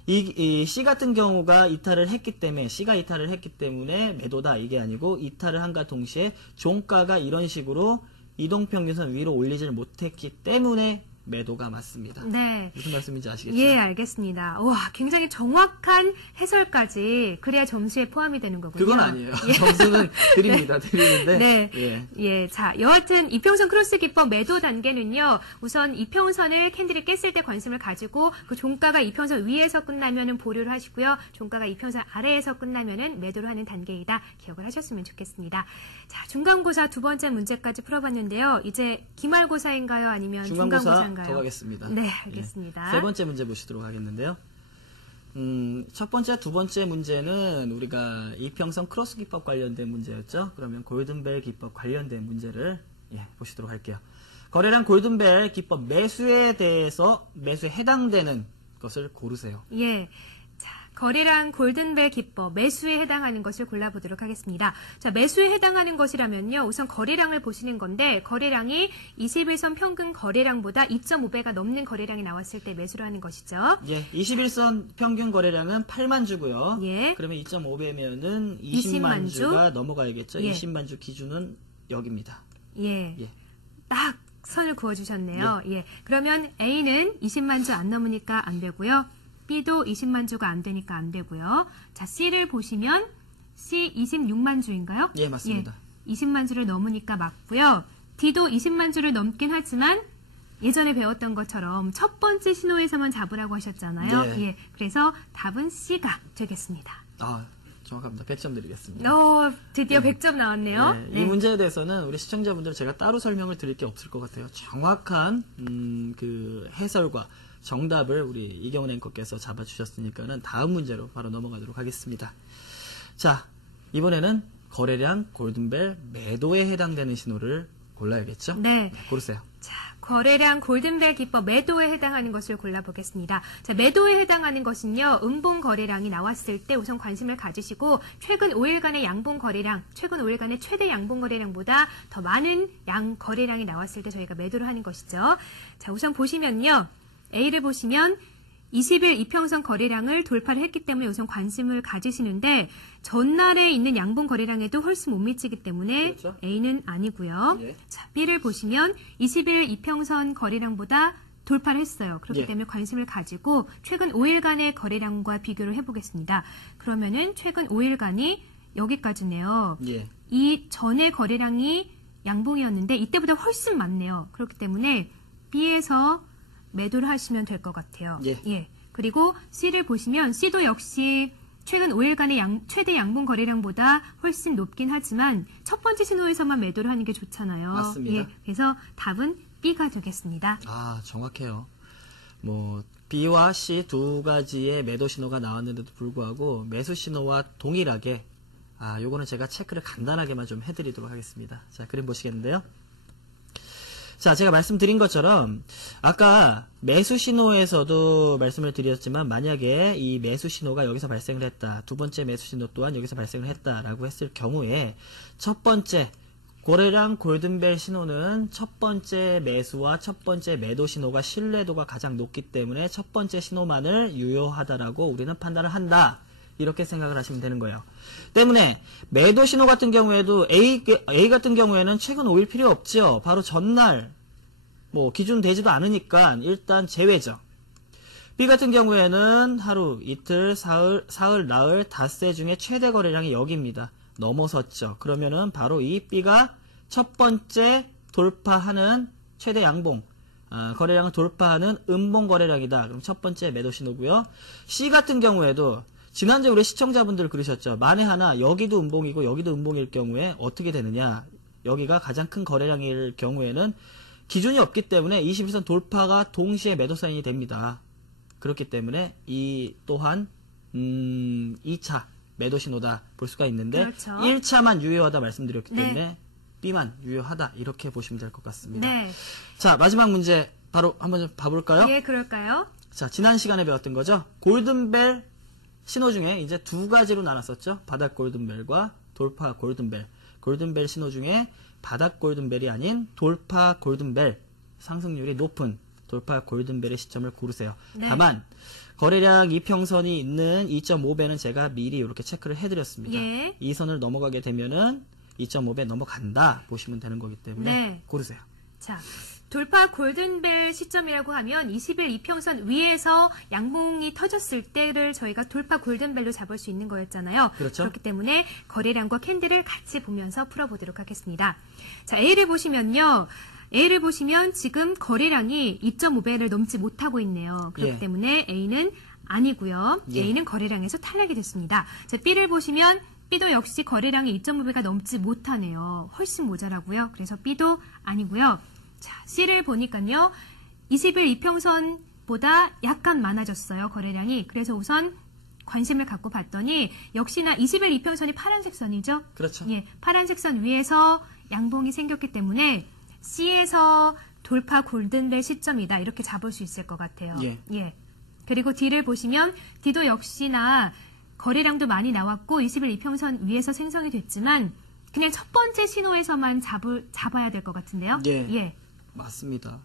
이 C 같은 경우가 이탈을 했기 때문에 C가 이탈을 했기 때문에 매도다 이게 아니고 이탈을 한과 동시에 종가가 이런 식으로 이동평균선 위로 올리질 못했기 때문에 매도가 맞습니다. 네. 무슨 말씀인지 아시겠죠? 예, 알겠습니다. 와, 굉장히 정확한 해설까지 그래야 점수에 포함이 되는 거군요. 그건 아니에요. 점수는 드립니다. 드리는데. 네. 예. 예. 자, 여하튼 이평선 크로스 기법 매도 단계는요. 우선 이평선을 캔들이 깼을 때 관심을 가지고 그 종가가 이평선 위에서 끝나면은 보류를 하시고요. 종가가 이평선 아래에서 끝나면은 매도를 하는 단계이다. 기억을 하셨으면 좋겠습니다. 자, 중간고사 두 번째 문제까지 풀어봤는데요. 이제 기말고사인가요? 아니면 중간고사인가요? 더 가겠습니다. 네, 알겠습니다. 예. 세 번째 문제 보시도록 하겠는데요. 첫 번째, 두 번째 문제는 우리가 이평선 크로스 기법 관련된 문제였죠. 그러면 골든벨 기법 관련된 문제를 보시도록 할게요. 거래량 골든벨 기법 매수에 대해서 매수에 해당되는 것을 고르세요. 예. 자, 거래량 골든벨 기법, 매수에 해당하는 것을 골라보도록 하겠습니다. 자, 매수에 해당하는 것이라면요. 우선 거래량을 보시는 건데 거래량이 21선 평균 거래량보다 2.5배가 넘는 거래량이 나왔을 때 매수를 하는 것이죠. 예, 21선 평균 거래량은 8만 주고요. 예. 그러면 2.5배면은 20만 20만 주가 넘어가야겠죠. 예. 20만 주 기준은 여기입니다. 예. 예. 딱 선을 그어주셨네요. 예. 그러면 A는 20만 주 안 넘으니까 안 되고요. B도 20만 주가 안 되니까 안 되고요. 자, C를 보시면 C 26만 주인가요? 예, 맞습니다. 예. 20만 주를 넘으니까 맞고요. D도 20만 주를 넘긴 하지만 예전에 배웠던 것처럼 첫 번째 신호에서만 잡으라고 하셨잖아요. 네. 예. 그래서 답은 C가 되겠습니다. 아, 정확합니다. 100점 드리겠습니다. 드디어 100점 나왔네요. 네, 이 문제에 대해서는 우리 시청자분들 제가 따로 설명을 드릴 게 없을 것 같아요. 정확한 그 해설과 정답을 우리 이경훈 앵커께서 잡아주셨으니까는 다음 문제로 바로 넘어가도록 하겠습니다. 자, 이번에는 거래량 골든벨 매도에 해당되는 신호를 골라야겠죠? 네. 고르세요. 자, 거래량 골든벨 기법 매도에 해당하는 것을 골라보겠습니다. 자, 매도에 해당하는 것은요, 음봉 거래량이 나왔을 때 우선 관심을 가지시고, 최근 5일간의 양봉 거래량, 최근 5일간의 최대 양봉 거래량보다 더 많은 양 거래량이 나왔을 때 저희가 매도를 하는 것이죠. 자, 우선 보시면요, A를 보시면 20일 이평선 거래량을 돌파를 했기 때문에 우선 관심을 가지시는데 전날에 있는 양봉 거래량에도 훨씬 못 미치기 때문에 그렇죠. A는 아니고요. 예. 자, B를 보시면 20일 이평선 거래량보다 돌파를 했어요. 그렇기 예. 때문에 관심을 가지고 최근 5일간의 거래량과 비교를 해보겠습니다. 그러면은 최근 5일간이 여기까지네요. 예. 이 전의 거래량이 양봉이었는데 이때보다 훨씬 많네요. 그렇기 때문에 B에서 매도를 하시면 될 것 같아요. 예. 그리고 C를 보시면 C도 역시 최근 5일간의 최대 양봉 거래량보다 훨씬 높긴 하지만 첫 번째 신호에서만 매도를 하는 게 좋잖아요. 맞습니다. 예. 그래서 답은 B가 되겠습니다. 아, 정확해요. 뭐 B와 C 두 가지의 매도 신호가 나왔는데도 불구하고 매수 신호와 동일하게 요거는 제가 체크를 간단하게만 좀 해드리도록 하겠습니다. 자, 그림 보시겠는데요? 자, 제가 말씀드린 것처럼 아까 매수 신호에서도 말씀을 드렸지만 만약에 이 매수 신호가 여기서 발생을 했다. 두 번째 매수 신호 또한 여기서 발생을 했다라고 했을 경우에 첫 번째 거래량 골든벨 신호는 첫 번째 매수와 첫 번째 매도 신호가 신뢰도가 가장 높기 때문에 첫 번째 신호만을 유효하다라고 우리는 판단을 한다. 이렇게 생각을 하시면 되는 거예요. 때문에 매도 신호 같은 경우에도 A 같은 경우에는 최근 5일 필요 없죠. 바로 전날 기준 되지도 않으니까 일단 제외죠. B 같은 경우에는 하루, 이틀, 사흘, 나흘, 닷새 중에 최대 거래량이 여기입니다. 넘어섰죠. 그러면은 바로 이 B가 첫 번째 돌파하는 최대 양봉, 거래량을 돌파하는 음봉 거래량이다. 그럼 첫 번째 매도 신호고요. C 같은 경우에도 지난주에 우리 시청자분들 그러셨죠. 만에 하나 여기도 음봉이고 여기도 음봉일 경우에 어떻게 되느냐. 여기가 가장 큰 거래량일 경우에는 기준이 없기 때문에 21선 돌파가 동시에 매도 사인이 됩니다. 그렇기 때문에 이 또한 2차 매도 신호다 볼 수가 있는데 그렇죠. 1차만 유효하다 말씀드렸기 네. 때문에 B만 유효하다 이렇게 보시면 될 것 같습니다. 네. 자, 마지막 문제 바로 한번 좀 봐볼까요? 예, 그럴까요? 자, 지난 시간에 배웠던 거죠. 골든벨 신호 중에 이제 두 가지로 나눴었죠. 바닥 골든벨과 돌파 골든벨. 골든벨 신호 중에 바닥 골든벨이 아닌 돌파 골든벨, 상승률이 높은 돌파 골든벨의 시점을 고르세요. 네. 다만 거래량 이평선이 있는 2.5배는 제가 미리 이렇게 체크를 해드렸습니다. 예. 이 선을 넘어가게 되면은 2.5배 넘어간다 보시면 되는 거기 때문에 네. 고르세요. 자, 돌파 골든벨 시점이라고 하면 20일 이평선 위에서 양봉이 터졌을 때를 저희가 돌파 골든벨로 잡을 수 있는 거였잖아요. 그렇죠. 그렇기 때문에 거래량과 캔들을 같이 보면서 풀어보도록 하겠습니다. 자, A를 보시면요. A를 보시면 지금 거래량이 2.5배를 넘지 못하고 있네요. 그렇기 예. 때문에 A는 아니고요. 예. A는 거래량에서 탈락이 됐습니다. 자, B를 보시면 B도 역시 거래량이 2.5배가 넘지 못하네요. 훨씬 모자라고요. 그래서 B도 아니고요. 자, C를 보니까요. 20일 이평선보다 약간 많아졌어요. 거래량이. 그래서 우선 관심을 갖고 봤더니 역시나 20일 이평선이 파란색 선이죠. 그렇죠. 예, 파란색 선 위에서 양봉이 생겼기 때문에 C에서 돌파 골든벨 시점이다. 이렇게 잡을 수 있을 것 같아요. 예. 예. 그리고 D를 보시면 D도 역시나 거래량도 많이 나왔고 20일 이평선 위에서 생성이 됐지만 그냥 첫 번째 신호에서만 잡아야 될 것 같은데요. 예. 맞습니다.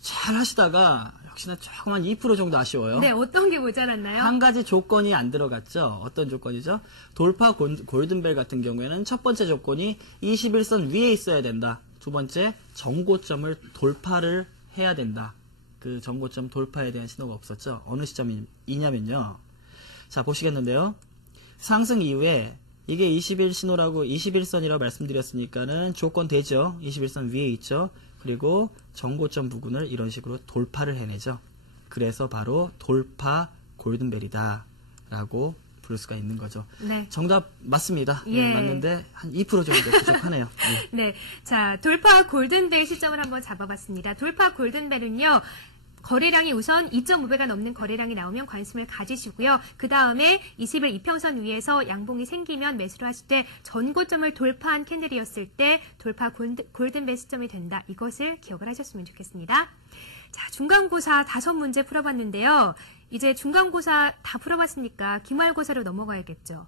잘 하시다가 역시나 조금 한 2% 정도 아쉬워요. 네, 어떤 게 모자랐나요? 한 가지 조건이 안 들어갔죠. 어떤 조건이죠? 돌파 골든벨 같은 경우에는 첫 번째 조건이 21선 위에 있어야 된다. 두 번째, 정고점을 돌파를 해야 된다. 그 정고점 돌파에 대한 신호가 없었죠. 어느 시점이냐면요. 자, 보시겠는데요. 상승 이후에 이게 21선이라고 말씀드렸으니까는 조건 되죠. 21선 위에 있죠. 그리고 정고점 부근을 이런 식으로 돌파를 해내죠. 그래서 바로 돌파 골든벨이다 라고 부를 수가 있는 거죠. 네. 정답 맞습니다. 예. 네, 맞는데 한 2% 정도 부족하네요. 네. 네. 자, 돌파 골든벨 시점을 한번 잡아봤습니다. 돌파 골든벨은요. 거래량이 우선 2.5배가 넘는 거래량이 나오면 관심을 가지시고요. 그 다음에 20일 이평선 위에서 양봉이 생기면 매수를 하실 때 전고점을 돌파한 캔들이었을 때 돌파 골든벨 시점이 된다. 이것을 기억을 하셨으면 좋겠습니다. 자, 중간고사 5문제 풀어봤는데요. 이제 중간고사 다 풀어봤으니까 기말고사로 넘어가야겠죠.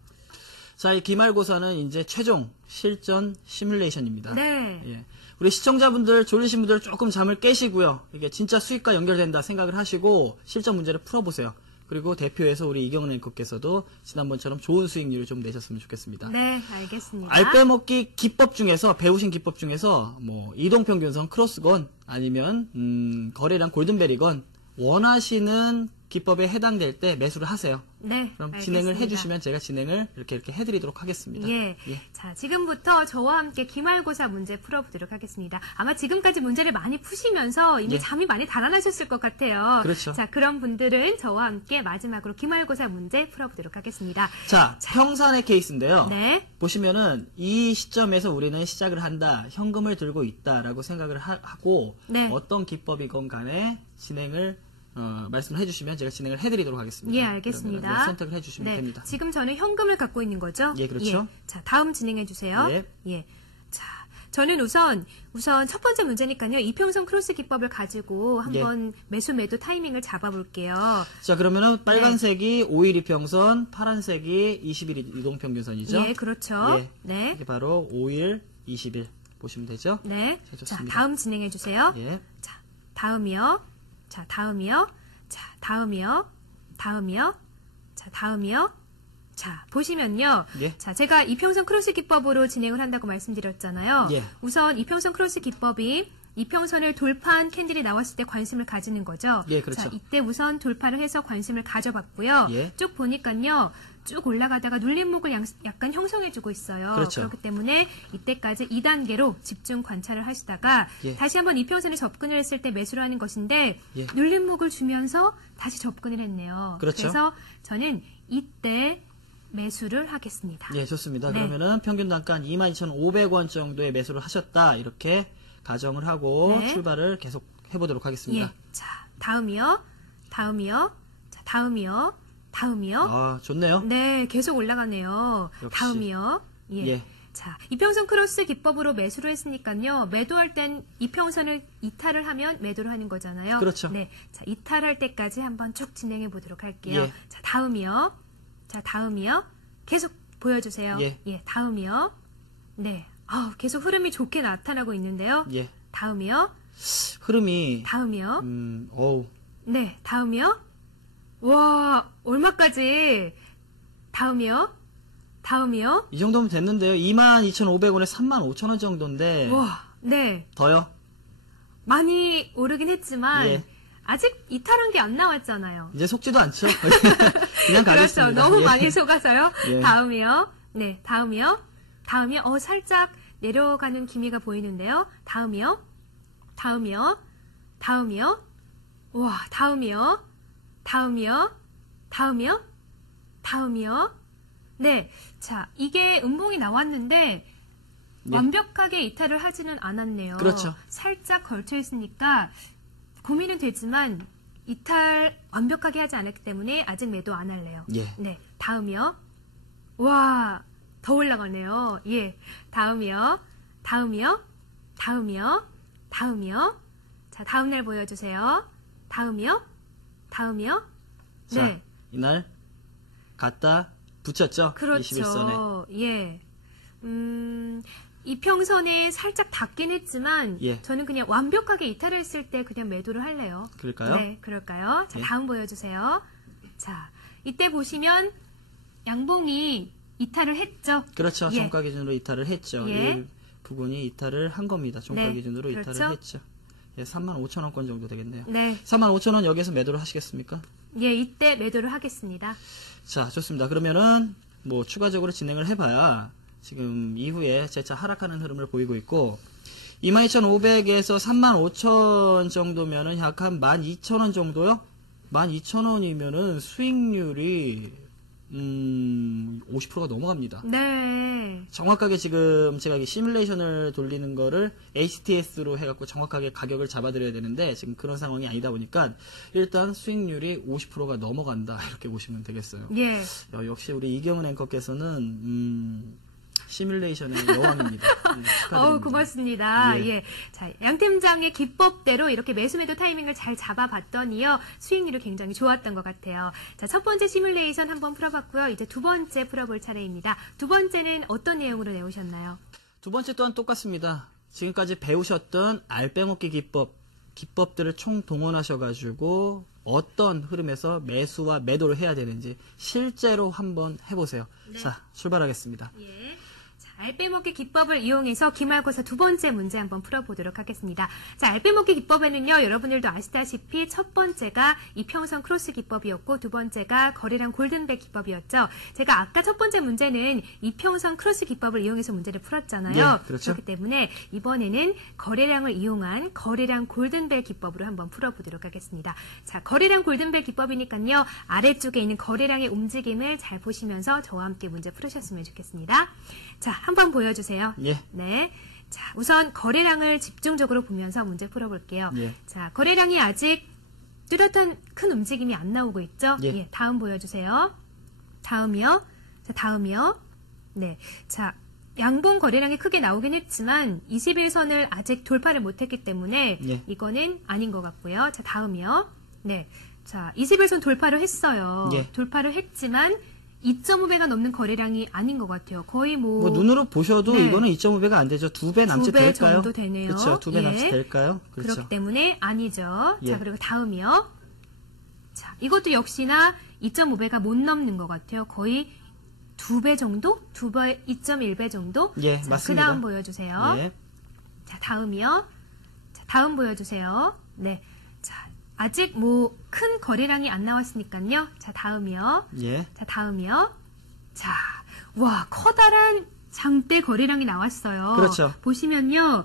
자, 이 기말고사는 이제 최종 실전 시뮬레이션입니다. 네. 예. 우리 시청자분들, 졸리신 분들 조금 잠을 깨시고요. 이게 진짜 수익과 연결된다 생각을 하시고 실전 문제를 풀어보세요. 그리고 대표에서 우리 이경은 앵커께서도 지난번처럼 좋은 수익률을 좀 내셨으면 좋겠습니다. 네, 알겠습니다. 알 빼먹기 기법 중에서, 배우신 기법 중에서 뭐 이동평균선 크로스건 아니면 거래량 골든벨이건 원하시는 기법에 해당될 때 매수를 하세요. 네, 그럼 알겠습니다. 진행을 해주시면 제가 진행을 이렇게 해드리도록 하겠습니다. 예. 자, 지금부터 저와 함께 기말고사 문제 풀어보도록 하겠습니다. 아마 지금까지 문제를 많이 푸시면서 이미 예. 잠이 많이 달아나셨을 것 같아요. 그렇죠. 자, 그런 분들은 저와 함께 마지막으로 기말고사 문제 풀어보도록 하겠습니다. 자, 평산의 케이스인데요. 네. 보시면은 이 시점에서 우리는 시작을 한다, 현금을 들고 있다라고 생각을 하고 네. 어떤 기법이건 간에 진행을 말씀을 해주시면 제가 진행을 해드리도록 하겠습니다. 예, 알겠습니다. 그러면 선택을 해주시면 네, 됩니다. 지금 저는 현금을 갖고 있는 거죠? 예, 그렇죠. 자, 다음 진행해 주세요. 예. 예. 자, 저는 우선 첫 번째 문제니까요. 이평선 크로스 기법을 가지고 한번 매수 매도 타이밍을 잡아볼게요. 자, 그러면은 빨간색이 5일 이평선, 파란색이 20일 이동평균선이죠? 예, 그렇죠. 예. 네. 이게 바로 5일, 20일 보시면 되죠? 네. 자, 자, 좋습니다. 다음 진행해 주세요. 예. 자, 다음이요. 자, 다음이요. 자, 다음이요. 다음이요. 자, 다음이요. 자, 보시면요. 예. 자, 제가 이평선 크로스 기법으로 진행을 한다고 말씀드렸잖아요. 예. 우선 이평선 크로스 기법이 이평선을 돌파한 캔들이 나왔을 때 관심을 가지는 거죠. 예, 그렇죠. 자, 이때 우선 돌파를 해서 관심을 가져봤고요. 예. 쭉 보니까요. 쭉 올라가다가 눌림목을 약간 형성해주고 있어요. 그렇죠. 그렇기 때문에 이때까지 2단계로 집중 관찰을 하시다가 예. 다시 한번 이평선에 접근을 했을 때 매수를 하는 것인데 예. 눌림목을 주면서 다시 접근을 했네요. 그렇죠. 그래서 저는 이때 매수를 하겠습니다. 예, 좋습니다. 네. 그러면은 평균 단가 22,500원 정도의 매수를 하셨다. 이렇게 가정을 하고 네. 출발을 계속 해보도록 하겠습니다. 예. 자, 다음이요. 다음이요. 자, 다음이요. 다음이요. 아, 좋네요. 네, 계속 올라가네요. 역시. 다음이요. 예. 예. 자, 이평선 크로스 기법으로 매수를 했으니까요. 매도할 땐 이평선을 이탈을 하면 매도를 하는 거잖아요. 그렇죠. 네. 자, 이탈할 때까지 한번 쭉 진행해 보도록 할게요. 예. 자, 다음이요. 자, 다음이요. 계속 보여주세요. 예. 다음이요. 네. 계속 흐름이 좋게 나타나고 있는데요. 예. 다음이요. 흐름이 다음이요. 어우. 네. 다음이요. 와, 얼마까지? 다음이요. 다음이요. 이 정도면 됐는데요. 22,500원에 35,000원 정도인데 와, 네. 더요? 많이 오르긴 했지만 예. 아직 이탈한 게 안 나왔잖아요. 이제 속지도 않죠. 그냥 가겠습니다. 그렇죠. 너무 예. 많이 속아서요. 예. 다음이요. 네, 다음이요. 다음이요. 살짝 내려가는 기미가 보이는데요. 다음이요. 다음이요. 다음이요. 와, 다음이요. 다음이요. 다음이요. 다음이요. 네. 자, 이게 음봉이 나왔는데 예. 완벽하게 이탈을 하지는 않았네요. 그렇죠. 살짝 걸쳐 있으니까 고민은 되지만 이탈 완벽하게 하지 않았기 때문에 아직 매도 안 할래요. 예. 네. 다음이요. 와, 더 올라가네요. 예. 다음이요. 다음이요. 다음이요. 다음이요. 자, 다음 날 보여주세요. 다음이요. 다음이요. 자, 네. 이날 갖다 붙였죠. 그렇죠. 21선에. 예. 이평선에 살짝 닿긴 했지만 예. 저는 그냥 완벽하게 이탈을 했을 때 그냥 매도를 할래요. 그럴까요? 네, 그럴까요? 자, 예. 다음 보여주세요. 자, 이때 보시면 양봉이 이탈을 했죠. 그렇죠. 예. 종가 기준으로 이탈을 했죠. 예. 이 부분이 이탈을 한 겁니다. 종가 네, 기준으로 이탈을 그렇죠. 했죠. 예, 35,000원권 정도 되겠네요. 네. 35,000원 여기에서 매도를 하시겠습니까? 예, 이때 매도를 하겠습니다. 자, 좋습니다. 그러면은 뭐 추가적으로 진행을 해봐야 지금 이후에 재차 하락하는 흐름을 보이고 있고 22,500에서 35,000 정도면은 약 한 12,000원 정도요? 12,000원이면은 수익률이 50%가 넘어갑니다. 네. 정확하게 지금 제가 이 시뮬레이션을 돌리는 거를 HTS로 해갖고 정확하게 가격을 잡아드려야 되는데 지금 그런 상황이 아니다 보니까 일단 수익률이 50%가 넘어간다 이렇게 보시면 되겠어요. 예. 역시 우리 이경은 앵커께서는 시뮬레이션의 여왕입니다. 축하드립니다. 고맙습니다. 예. 예. 자, 양 팀장의 기법대로 이렇게 매수 매도 타이밍을 잘 잡아봤더니요, 수익률이 굉장히 좋았던 것 같아요. 자, 첫 번째 시뮬레이션 한번 풀어봤고요. 이제 두 번째 풀어볼 차례입니다. 두 번째는 어떤 내용으로 내오셨나요? 두 번째 또한 똑같습니다. 지금까지 배우셨던 알 빼먹기 기법들을 총동원하셔가지고 어떤 흐름에서 매수와 매도를 해야 되는지 실제로 한번 해보세요. 네. 자, 출발하겠습니다. 예. 자, 알빼먹기 기법을 이용해서 기말고사 두 번째 문제 한번 풀어보도록 하겠습니다. 자, 알빼먹기 기법에는요, 여러분들도 아시다시피 첫 번째가 이평선 크로스 기법이었고 두 번째가 거래량 골든벨 기법이었죠. 제가 아까 첫 번째 문제는 이평선 크로스 기법을 이용해서 문제를 풀었잖아요. 예, 그렇죠. 그렇기 때문에 이번에는 거래량을 이용한 거래량 골든벨 기법으로 한번 풀어보도록 하겠습니다. 자, 거래량 골든벨 기법이니까요, 아래쪽에 있는 거래량의 움직임을 잘 보시면서 저와 함께 문제 풀으셨으면 좋겠습니다. 자, 한번 보여주세요. 예. 네. 자, 우선 거래량을 집중적으로 보면서 문제 풀어볼게요. 예. 자, 거래량이 아직 뚜렷한 큰 움직임이 안 나오고 있죠? 예. 다음 보여주세요. 다음이요. 자, 다음이요. 네. 자, 양봉 거래량이 크게 나오긴 했지만 21선을 아직 돌파를 못했기 때문에 예. 이거는 아닌 것 같고요. 자, 다음이요. 네. 자, 21선 돌파를 했어요. 예. 돌파를 했지만 2.5배가 넘는 거래량이 아닌 것 같아요. 거의 뭐 눈으로 보셔도 네. 이거는 2.5배가 안 되죠. 2배 남짓 2배 될까요? 정도 되네요. 그렇죠. 2배 예. 남짓 될까요? 그렇죠. 그렇기 때문에 아니죠. 예. 자, 그리고 다음이요. 자, 이것도 역시나 2.5배가 못 넘는 것 같아요. 거의 2배 정도? 2.1배 정도? 예, 자, 맞습니다. 그 다음 보여주세요. 예. 자, 다음이요. 자, 다음 보여주세요. 네. 자, 아직 뭐 큰 거래량이 안 나왔으니까요. 자, 다음이요. 예. 자, 다음이요. 자, 와, 커다란 장대 거래량이 나왔어요. 그렇죠. 보시면요.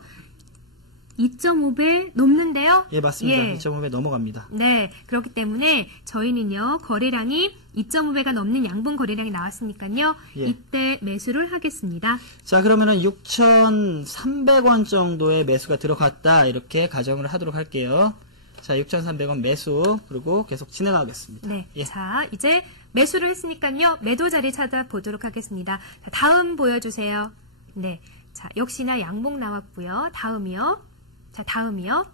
2.5배 넘는데요? 예, 맞습니다. 예. 2.5배 넘어갑니다. 네, 그렇기 때문에 저희는요, 거래량이 2.5배가 넘는 양봉 거래량이 나왔으니까요, 예. 이때 매수를 하겠습니다. 자, 그러면은 6,300원 정도의 매수가 들어갔다. 이렇게 가정을 하도록 할게요. 자, 6,300원 매수. 그리고 계속 진행하겠습니다. 네, 예. 자, 이제 매수를 했으니까요, 매도 자리 찾아보도록 하겠습니다. 자, 다음 보여주세요. 네, 자, 역시나 양봉 나왔고요. 다음이요. 자, 다음이요.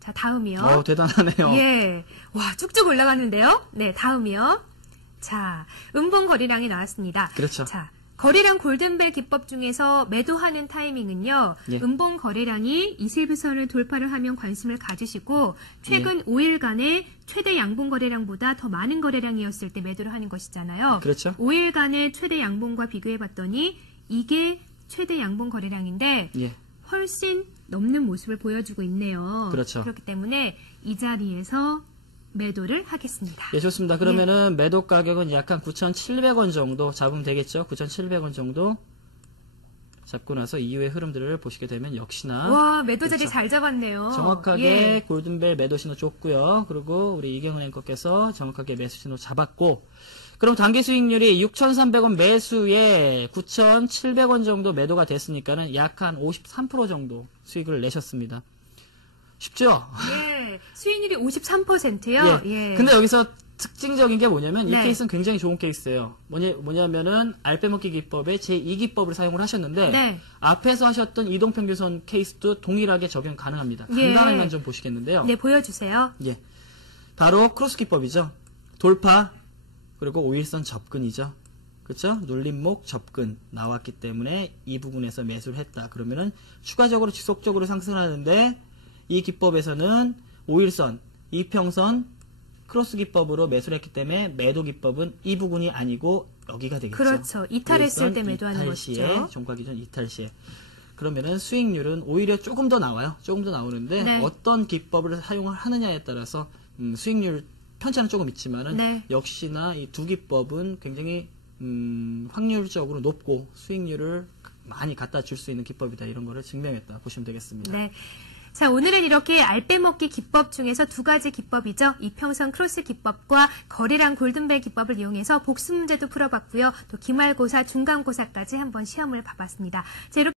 자, 다음이요. 대단하네요. 예. 와, 쭉쭉 올라가는데요? 네, 다음이요. 자, 음봉 거래량이 나왔습니다. 그렇죠. 자, 거래량 골든벨 기법 중에서 매도하는 타이밍은요, 예. 음봉 거래량이 이슬비선을 돌파를 하면 관심을 가지시고, 최근 5일간의 최대 양봉 거래량보다 더 많은 거래량이었을 때 매도를 하는 것이잖아요. 그렇죠. 5일간의 최대 양봉과 비교해 봤더니, 이게 최대 양봉 거래량인데, 예. 훨씬 넘는 모습을 보여주고 있네요. 그렇죠. 그렇기 때문에 이 자리에서 매도를 하겠습니다. 예, 좋습니다. 그러면은 매도 가격은 약 한 9,700원 정도 잡으면 되겠죠? 9,700원 정도 잡고 나서 이후의 흐름들을 보시게 되면 역시나 와, 매도 자리 그렇죠. 잘 잡았네요. 정확하게 예. 골든벨 매도 신호 줬고요. 그리고 우리 이경은 앵커께서 정확하게 매수 신호 잡았고, 그럼 단기 수익률이 6,300원 매수에 9,700원 정도 매도가 됐으니까는 약 한 53% 정도 수익을 내셨습니다. 쉽죠? 예. 수익률이 53%요. 예. 근데 여기서 특징적인 게 뭐냐면 이 네. 케이스는 굉장히 좋은 케이스예요. 뭐냐면은 알빼먹기 기법의 제2기법을 사용을 하셨는데 네. 앞에서 하셨던 이동평균선 케이스도 동일하게 적용 가능합니다. 예. 간단한 건 좀 보시겠는데요. 네, 보여주세요. 예. 바로 크로스 기법이죠. 돌파, 그리고 오일선 접근이죠. 그쵸? 눌림목 접근 나왔기 때문에 이 부분에서 매수를 했다. 그러면은 추가적으로 지속적으로 상승하는데 이 기법에서는 오일선, 이평선, 크로스 기법으로 매수를 했기 때문에 매도 기법은 이 부분이 아니고 여기가 되겠죠. 그렇죠. 이탈했을 때 매도하는 이탈 시에, 것이죠. 종가 기준 이탈 시에. 그러면은 수익률은 오히려 조금 더 나와요. 조금 더 나오는데 네. 어떤 기법을 사용을 하느냐에 따라서 수익률 편차는 조금 있지만은 네. 역시나 이 두 기법은 굉장히 확률적으로 높고 수익률을 많이 갖다 줄 수 있는 기법이다. 이런 거를 증명했다 보시면 되겠습니다. 네. 자, 오늘은 이렇게 알빼먹기 기법 중에서 두 가지 기법이죠. 이평선 크로스 기법과 거래량 골든벨 기법을 이용해서 복수 문제도 풀어봤고요. 또 기말고사, 중간고사까지 한번 시험을 봐봤습니다. 자, 이렇게